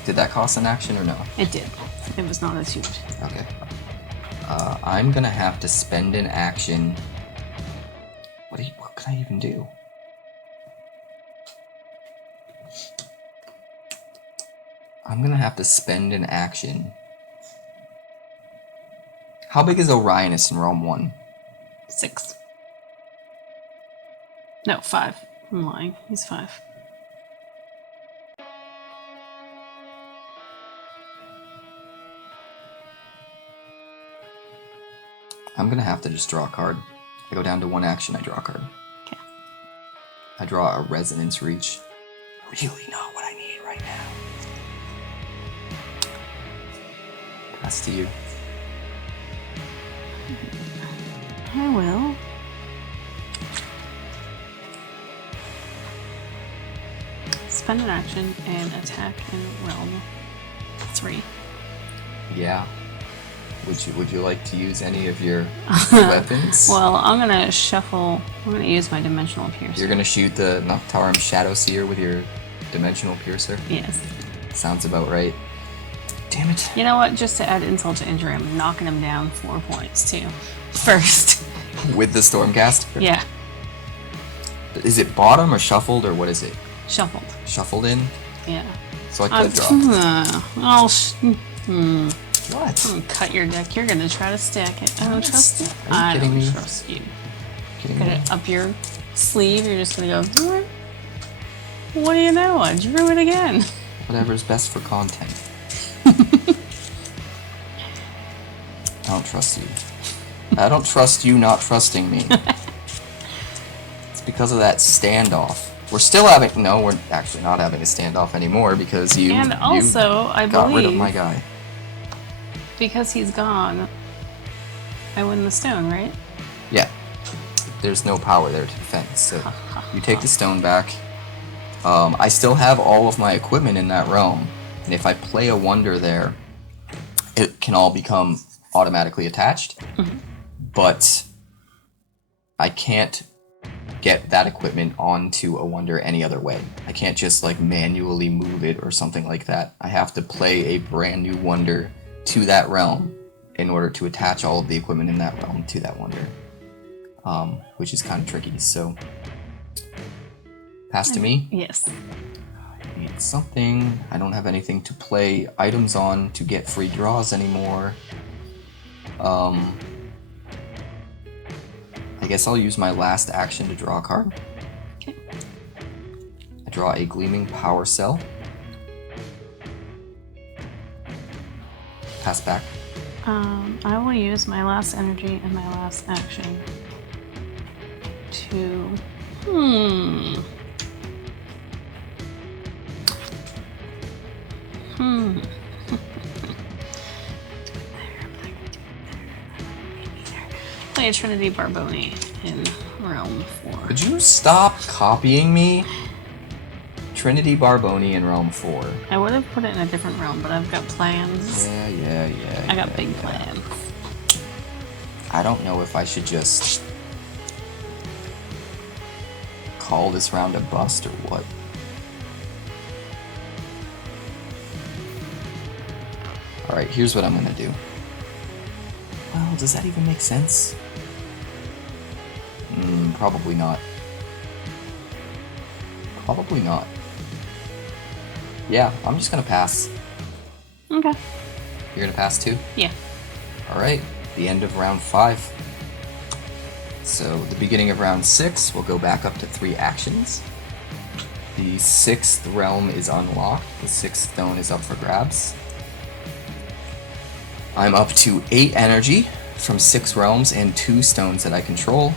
Did that cost an action or no? it did. It was not as huge. Okay. I'm gonna have to spend an action. What can I even do? I'm gonna have to spend an action. How big is Orionis in Realm 1? 6. No, 5. I'm lying. He's 5. I'm gonna have to just draw a card. I go down to 1 action, I draw a card. Okay. I draw a Resonance Reach. Really not what I need right now. Pass to you. I will. Spend an action and attack in realm 3. Yeah. Would you like to use any of your weapons? Well, I'm gonna shuffle. I'm gonna use my Dimensional Piercer. You're gonna shoot the Noctarum Shadowseer with your Dimensional Piercer? Yes. Sounds about right. Damn it. You know what? Just to add insult to injury, I'm knocking him down 4 points too. First. With the Stormcaster? Yeah. Is it bottom or shuffled or what is it? Shuffled. Shuffled in? Yeah. So I could draw. What? I'm gonna cut your deck. You're gonna try to stack it. I don't trust you. Are you kidding me? I don't trust you. Kidding Got me? it up your sleeve. You're just gonna go. What do you know? I drew it again. Whatever's best for content. I don't trust you. I don't trust you not trusting me. It's because of that standoff. We're still having... No, we're actually not having a standoff anymore because you... And also, I got believe... rid of my guy. Because he's gone, I win the stone, right? Yeah. There's no power there to defend, so you take the stone back. I still have all of my equipment in that realm, and if I play a wonder there, it can all become automatically attached, but I can't get that equipment onto a wonder any other way. I can't just like manually move it or something like that. I have to play a brand new wonder to that realm in order to attach all of the equipment in that realm to that wonder, which is kind of tricky. So pass to me. Yes. I need something. I don't have anything to play items on to get free draws anymore. I guess I'll use my last action to draw a card. Okay. I draw a Gleaming Power Cell. Pass back. I will use my last energy and my last action to... Play a Trinity Barboni in Realm 4. Could you stop copying me? Trinity Barboni in Realm 4. I would have put it in a different realm, but I've got plans. Yeah. I got big plans. I don't know if I should just call this round a bust or what. Alright, here's what I'm gonna do. Well, does that even make sense? Probably not. Probably not. Yeah, I'm just gonna pass. Okay. You're gonna pass too? Yeah. Alright, the end of round 5. So, the beginning of round 6, we'll go back up to 3 actions. The 6th realm is unlocked. The 6th stone is up for grabs. I'm up to 8 energy from 6 realms and 2 stones that I control.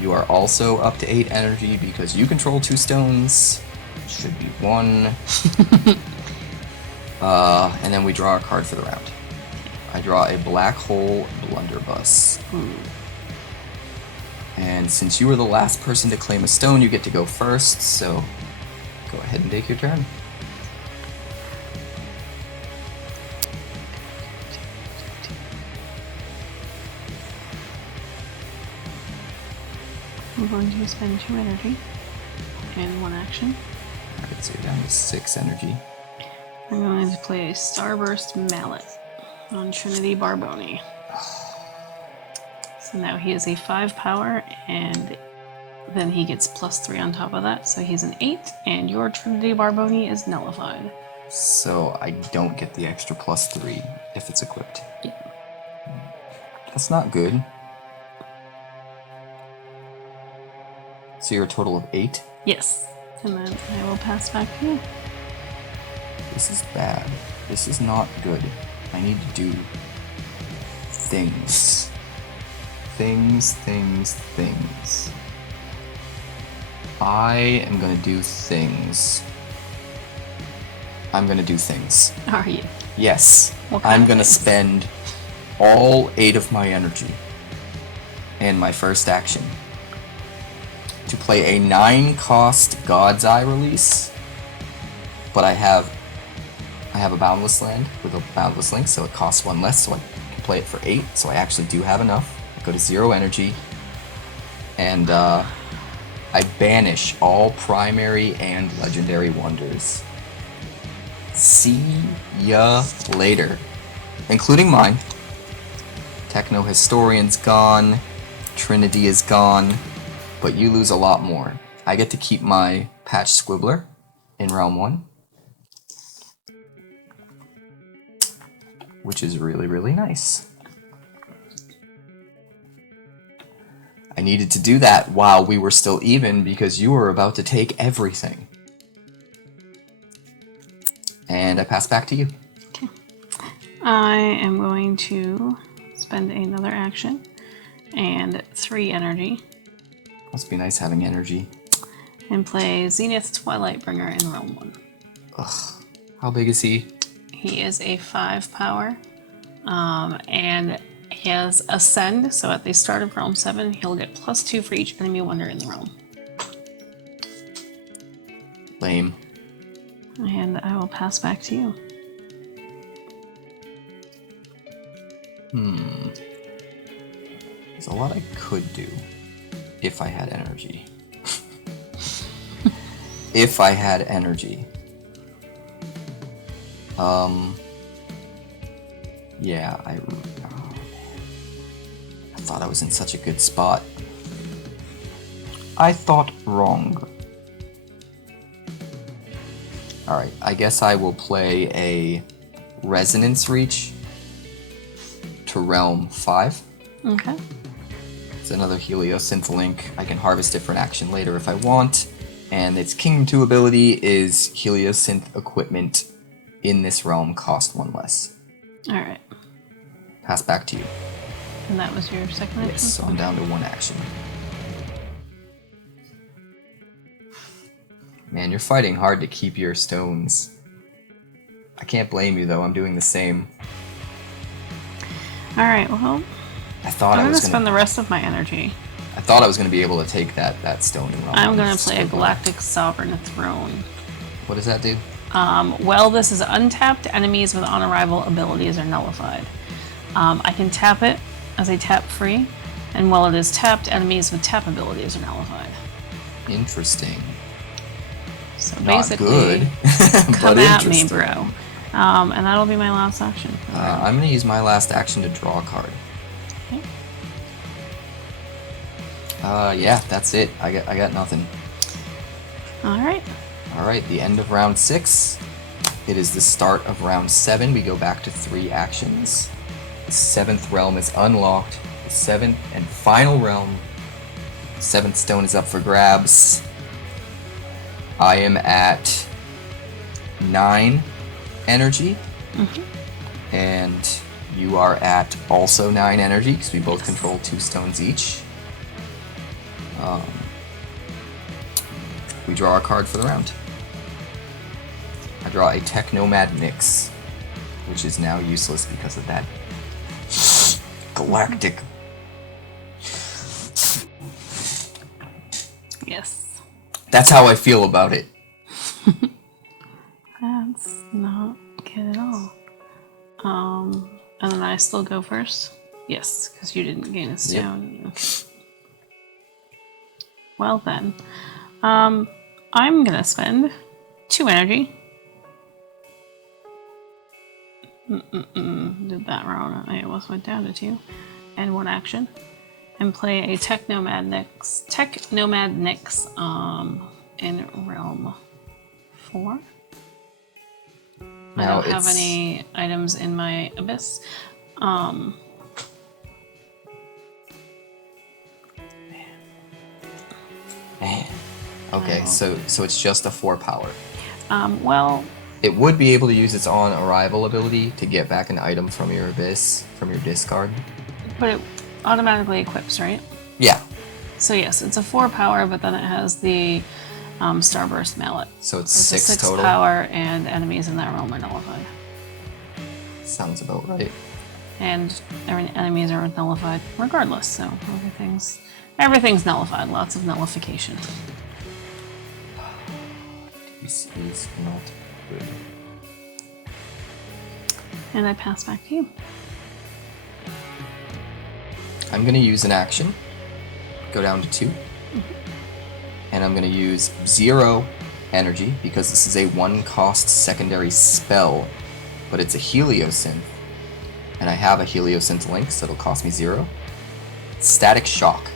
You are also up to 8 energy because you control 2 stones. Should be 1. And then we draw a card for the round. I draw a Black Hole Blunderbuss. And since you were the last person to claim a stone, you get to go first, so go ahead and take your turn. I'm going to spend 2 energy and 1 action. Alright, so you're down to 6 energy. I'm going to play a Starburst Mallet on Trinity Barboni. So now he is a 5 power, and then he gets +3 on top of that, so he's an 8, and your Trinity Barboni is nullified. So I don't get the extra +3 if it's equipped. Yeah. That's not good. So you're a total of 8? Yes. And then I will pass back to you. This is bad. This is not good. I need to do things. Things. I am gonna do things. I'm gonna do things. Are you? Yes. What kind I'm of gonna things? spend all 8 of my energy and my first action to play a 9-cost God's Eye release, but I have a Boundless land with a Boundless Link, so it costs 1 less, so I can play it for 8, so I actually do have enough. I go to 0 energy, and I banish all primary and legendary wonders. See ya later. Including mine. Techno Historian's gone, Trinity is gone, but you lose a lot more. I get to keep my Patch Squibbler in Realm 1, which is really, really nice. I needed to do that while we were still even because you were about to take everything. And I pass back to you. Okay. I am going to spend another action and 3 energy. Must be nice having energy. And play Zenith Twilightbringer in Realm 1. Ugh. How big is he? He is a 5 power. And he has Ascend, so at the start of Realm 7, he'll get +2 for each enemy wonder in the realm. Lame. And I will pass back to you. There's a lot I could do if I had energy. If I had energy. Yeah, I thought I was in such a good spot. I thought wrong. Alright, I guess I will play a Resonance Reach to Realm 5. Okay. It's another 𝐸𝐿𝑦 I can harvest it for an action later if I want. And its Kingdom 2 ability is 𝐸𝐿𝑦 equipment in this realm cost 1 less. Alright. Pass back to you. And that was your second action? Yes, so I'm down to 1 action. Man, you're fighting hard to keep your stones. I can't blame you though, I'm doing the same. Alright, well, I thought I'm I going was to spend the rest of my energy. I thought I was going to be able to take that stone in realm. I'm going to play a Galactic Sovereign Throne. What does that do? Well, this is untapped. Enemies with on-arrival abilities are nullified. I can tap it as a tap free, and while it is tapped, enemies with tap abilities are nullified. Interesting. So Not basically, good, come but at me, interesting. bro. And that'll be my last action. I'm going to use my last action to draw a card. Okay. Yeah, that's it. I got nothing. Alright. Alright, the end of round 6. It is the start of round 7. We go back to 3 actions. The 7th realm is unlocked. The 7th and final realm. The 7th stone is up for grabs. I am at 9 energy. And you are at also 9 energy, because we both control 2 stones each. We draw a card for the round. I draw a Technomad Nyx, which is now useless because of that Galactic. Yes. That's how I feel about it. That's not good at all. And then I still go first? Yes, because you didn't gain a stone. Yep. Okay. Well then, I'm gonna spend 2 energy. Did that wrong. I almost went down to 2. And 1 action. And play a Technomad Nyx in Realm 4. I don't have any items in my Abyss. Man. Okay, so it's just a 4 power. Well, it would be able to use its on-arrival ability to get back an item from your Abyss, from your discard. but it automatically equips, right? Yeah. So yes, it's a 4 power, but then it has the Starburst Mallet. So it's a 6 total. Power, and enemies in that realm are nullified. Sounds about right. And enemies are nullified regardless, so everything's nullified. Lots of nullification. This is not good. And I pass back to you. I'm going to use an action, go down to 2, and I'm going to use 0 energy, because this is a 1-cost secondary spell, but it's a Heliosynth, and I have a Heliosynth link, so it'll cost me 0. Static Shock.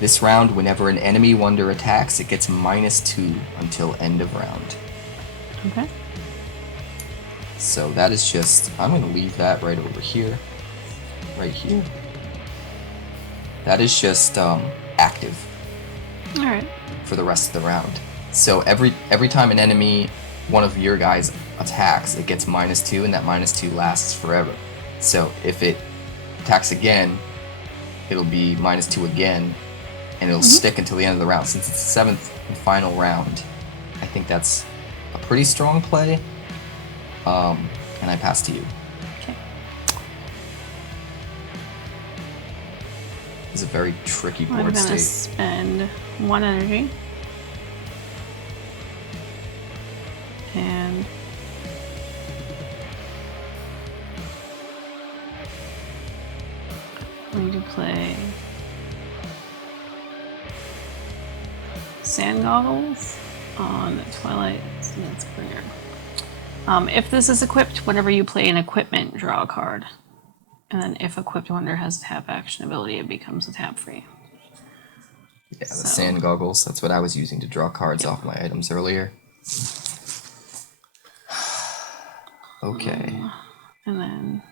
This round, whenever an enemy wonder attacks, it gets -2 until end of round. Okay. So that is just, I'm going to leave that right over here, right here. That is just active. Alright. For the rest of the round. So every time an enemy, one of your guys, attacks, it gets -2, and that -2 lasts forever. So if it attacks again, it'll be -2 again, and it'll stick until the end of the round. Since it's the 7th and final round, I think that's a pretty strong play. And I pass to you. Okay. It's a very tricky board I'm gonna state. spend 1 energy. And I'm going to play Sand Goggles on Twilight Bringer. If this is equipped, whenever you play an equipment, draw a card. And then if equipped wonder has a tap action ability, it becomes a tap free. Yeah, the Sand Goggles, that's what I was using to draw cards off my items earlier. Okay. And then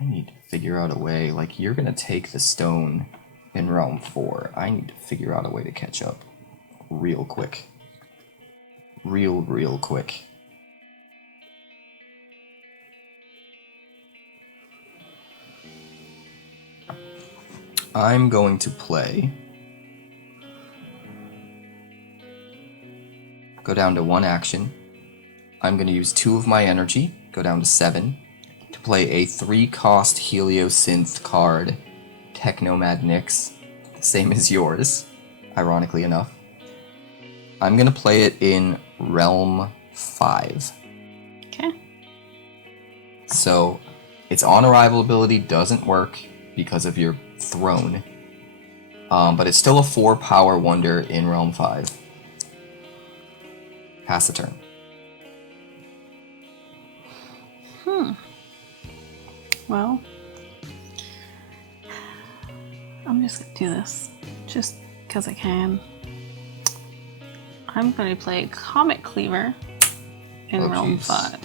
I need to figure out a way, like, you're gonna take the stone in Realm 4. I need to figure out a way to catch up real quick. Real quick. I'm going to play, go down to 1 action. I'm going to use 2 of my energy, go down to 7, to play a 3-cost Heliosynth card, Technomad X, the same as yours, ironically enough. I'm going to play it in Realm 5. okay. So, its on-arrival ability doesn't work because of your throne, but it's still a 4-power wonder in Realm 5. Pass the turn. Well, I'm just gonna do this just because I can. I'm going to play Comet Cleaver in Realm 5.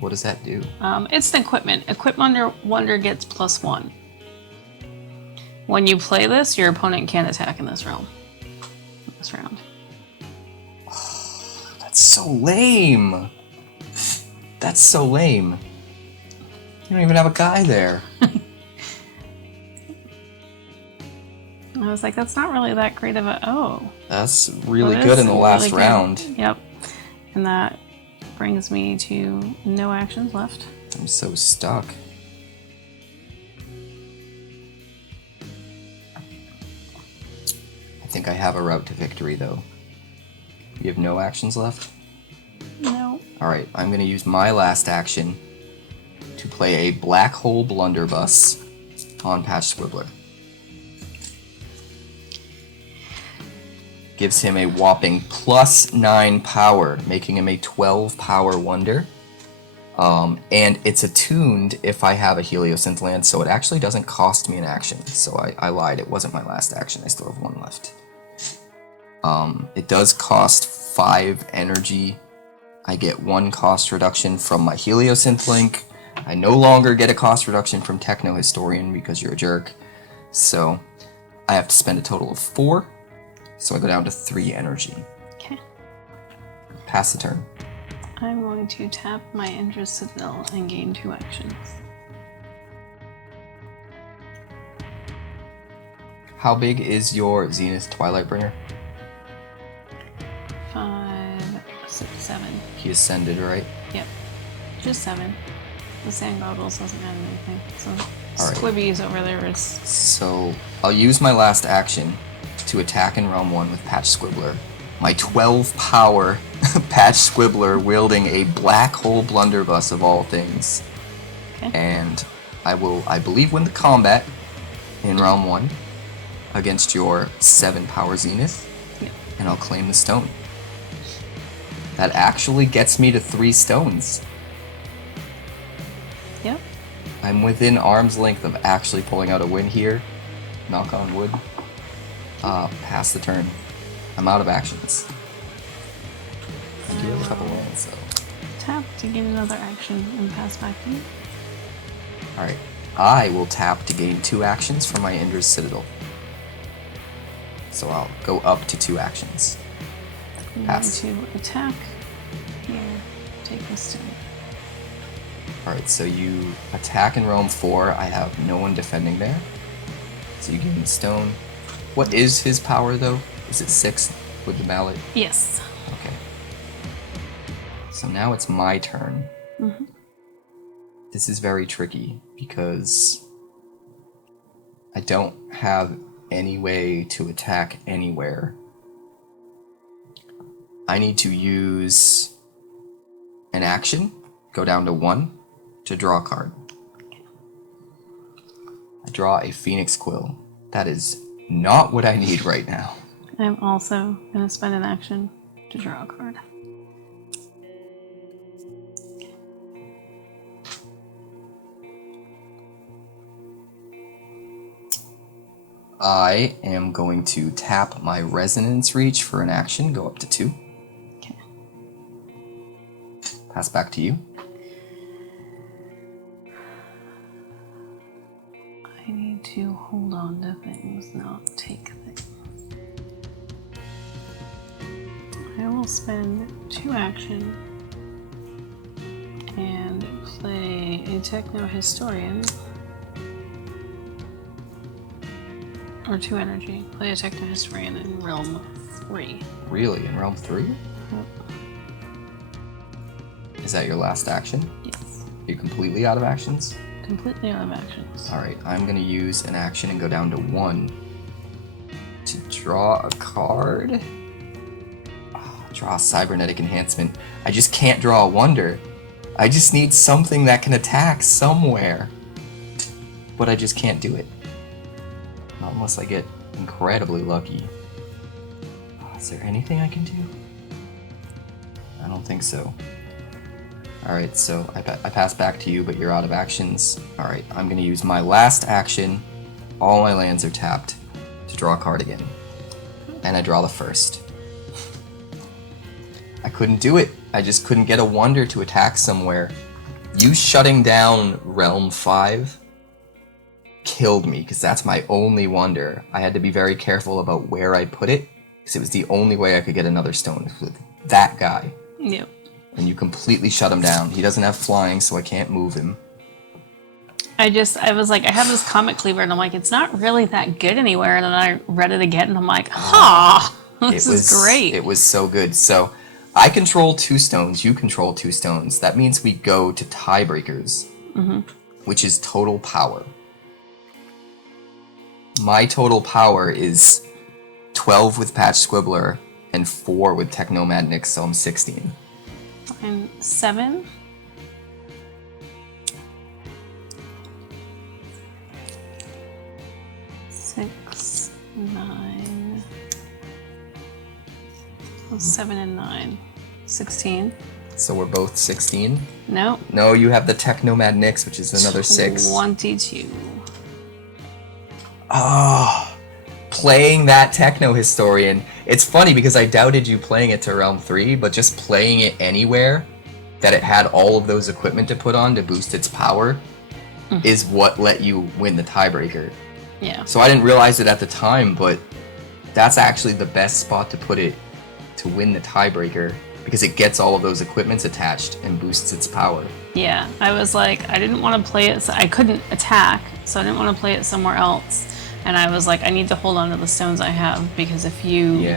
What does that do? It's an equipment. Equipment wonder gets +1. When you play this, your opponent can't attack in this realm. This round. That's so lame. That's so lame. You don't even have a guy there. I was like, that's not really that great of a... Oh. That's really good in the last round. Yep. And that brings me to no actions left. I'm so stuck. I think I have a route to victory, though. You have no actions left? No. Alright, I'm going to use my last action to play a Black Hole Blunderbuss on Patch Squibbler. Gives him a whopping +9 power, making him a 12-power wonder. And it's attuned if I have a Heliosynth land, so it actually doesn't cost me an action. So I lied, it wasn't my last action, I still have 1 left. It does cost 5 energy. I get 1 cost reduction from my Heliosynth link. I no longer get a cost reduction from Techno Historian because you're a jerk. So I have to spend a total of 4. So I go down to 3 energy. Okay. Pass the turn. I'm going to tap my Xyrendra Citadel and gain 2 actions. How big is your Zenith Twilightbringer? 5, 6, 7. He ascended, right? Yep. Just 7. The Sand Goggles doesn't add anything. So All right. Squibby's over there is... So I'll use my last action to attack in Realm 1 with Patch Squibbler. My 12-power Patch Squibbler wielding a Black Hole Blunderbuss of all things. Okay. And I will, I believe, win the combat in round 1 against your 7 power Zenith, and I'll claim the stone. That actually gets me to 3 stones. Yep. I'm within arm's length of actually pulling out a win here. Knock on wood. Pass the turn. I'm out of actions. I do have a couple lands, so. Tap to gain another action and pass back to you. Alright. I will tap to gain 2 actions from my Ender's Citadel. So I'll go up to 2 actions. I'm Pass. going to attack. Here. Take this stone. Alright, so you attack in realm 4. I have no one defending there. So you give him stone. What is his power, though? Is it 6 with the mallet? Yes. Okay. So now it's my turn. Mm-hmm. This is very tricky because I don't have any way to attack anywhere. I need to use an action, go down to 1 to draw a card. I draw a Phoenix Quill. That is not what I need right now. I'm also going to spend an action to draw a card. I am going to tap my Resonance Reach for an action, go up to 2. Okay. Pass back to you. I need to hold on to things, not take things. I will spend 2 action and play a Techno Historian. Or 2 energy. Play a Techno Historian in realm 3. Really? In realm 3? Yep. Is that your last action? Yes. You're completely out of actions? Completely out of actions. Alright, I'm going to use an action and go down to 1 to draw a card. Draw a Cybernetic Enhancement. I just can't draw a Wonder. I just need something that can attack somewhere. But I just can't do it. Not unless I get incredibly lucky. Is there anything I can do? I don't think so. Alright, so I pass back to you, but you're out of actions. Alright, I'm going to use my last action. All my lands are tapped to draw a card again. And I draw the first. I couldn't do it. I just couldn't get a Wonder to attack somewhere. You shutting down Realm 5 killed me, because that's my only Wonder. I had to be very careful about where I put it, because it was the only way I could get another stone with that guy. Yep. And you completely shut him down. He doesn't have flying, so I can't move him. I was like, I have this Comet Cleaver, and I'm like, it's not really that good anywhere. And then I read it again, and I'm like, this is great. It was so good. So I control 2 stones. You control 2 stones. That means we go to tiebreakers, which is total power. My total power is 12 with Patch Squibbler and 4 with Technomadnix, so I'm 16. I'm 7. Six, 9. Oh, 7 and 9. 16. So we're both 16? Nope. No, you have the Technomadnix, which is another 6. 22. Oh, playing that Techno Historian. It's funny because I doubted you playing it to Realm 3, but just playing it anywhere that it had all of those equipment to put on to boost its power is what let you win the tiebreaker. Yeah. So I didn't realize it at the time, but that's actually the best spot to put it to win the tiebreaker, because it gets all of those equipments attached and boosts its power. Yeah, I was like, I didn't want to play it, so I couldn't attack, so I didn't want to play it somewhere else. And I was like, I need to hold on to the stones I have, because if you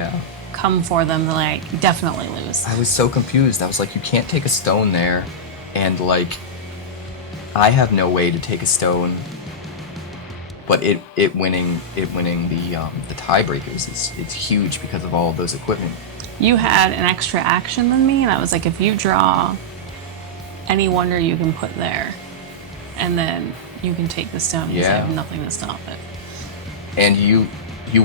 come for them, then I definitely lose. I was so confused. I was like, you can't take a stone there, and like, I have no way to take a stone. But it winning the tiebreakers it's huge because of all of those equipment. You had an extra action than me, and I was like, if you draw any Wonder you can put there, and then you can take this down because I Yeah. have nothing to stop it. And you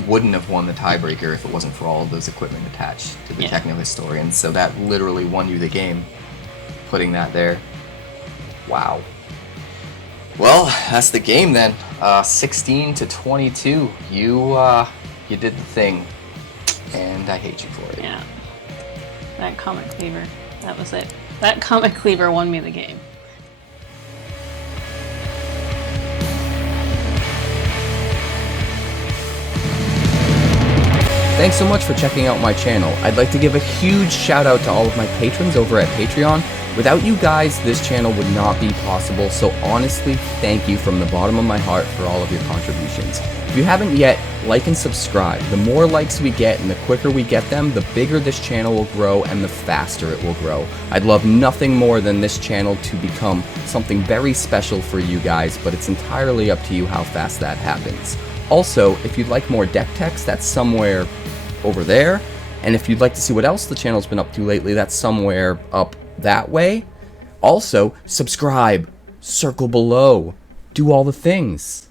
wouldn't have won the tiebreaker if it wasn't for all of those equipment attached to the Yeah. Techno Historian. So that literally won you the game, putting that there. Wow. Well, that's the game then. 16 to 22. You did the thing, and I hate you for it. Yeah. That Comet Cleaver. That was it. That Comet Cleaver won me the game. Thanks so much for checking out my channel. I'd like to give a huge shout out to all of my patrons over at Patreon. Without you guys, this channel would not be possible, so honestly, thank you from the bottom of my heart for all of your contributions. If you haven't yet, like and subscribe. The more likes we get and the quicker we get them, the bigger this channel will grow and the faster it will grow. I'd love nothing more than this channel to become something very special for you guys, but it's entirely up to you how fast that happens. Also, if you'd like more deck text, that's somewhere over there. And if you'd like to see what else the channel's been up to lately, that's somewhere up that way. Also, subscribe, circle below, do all the things.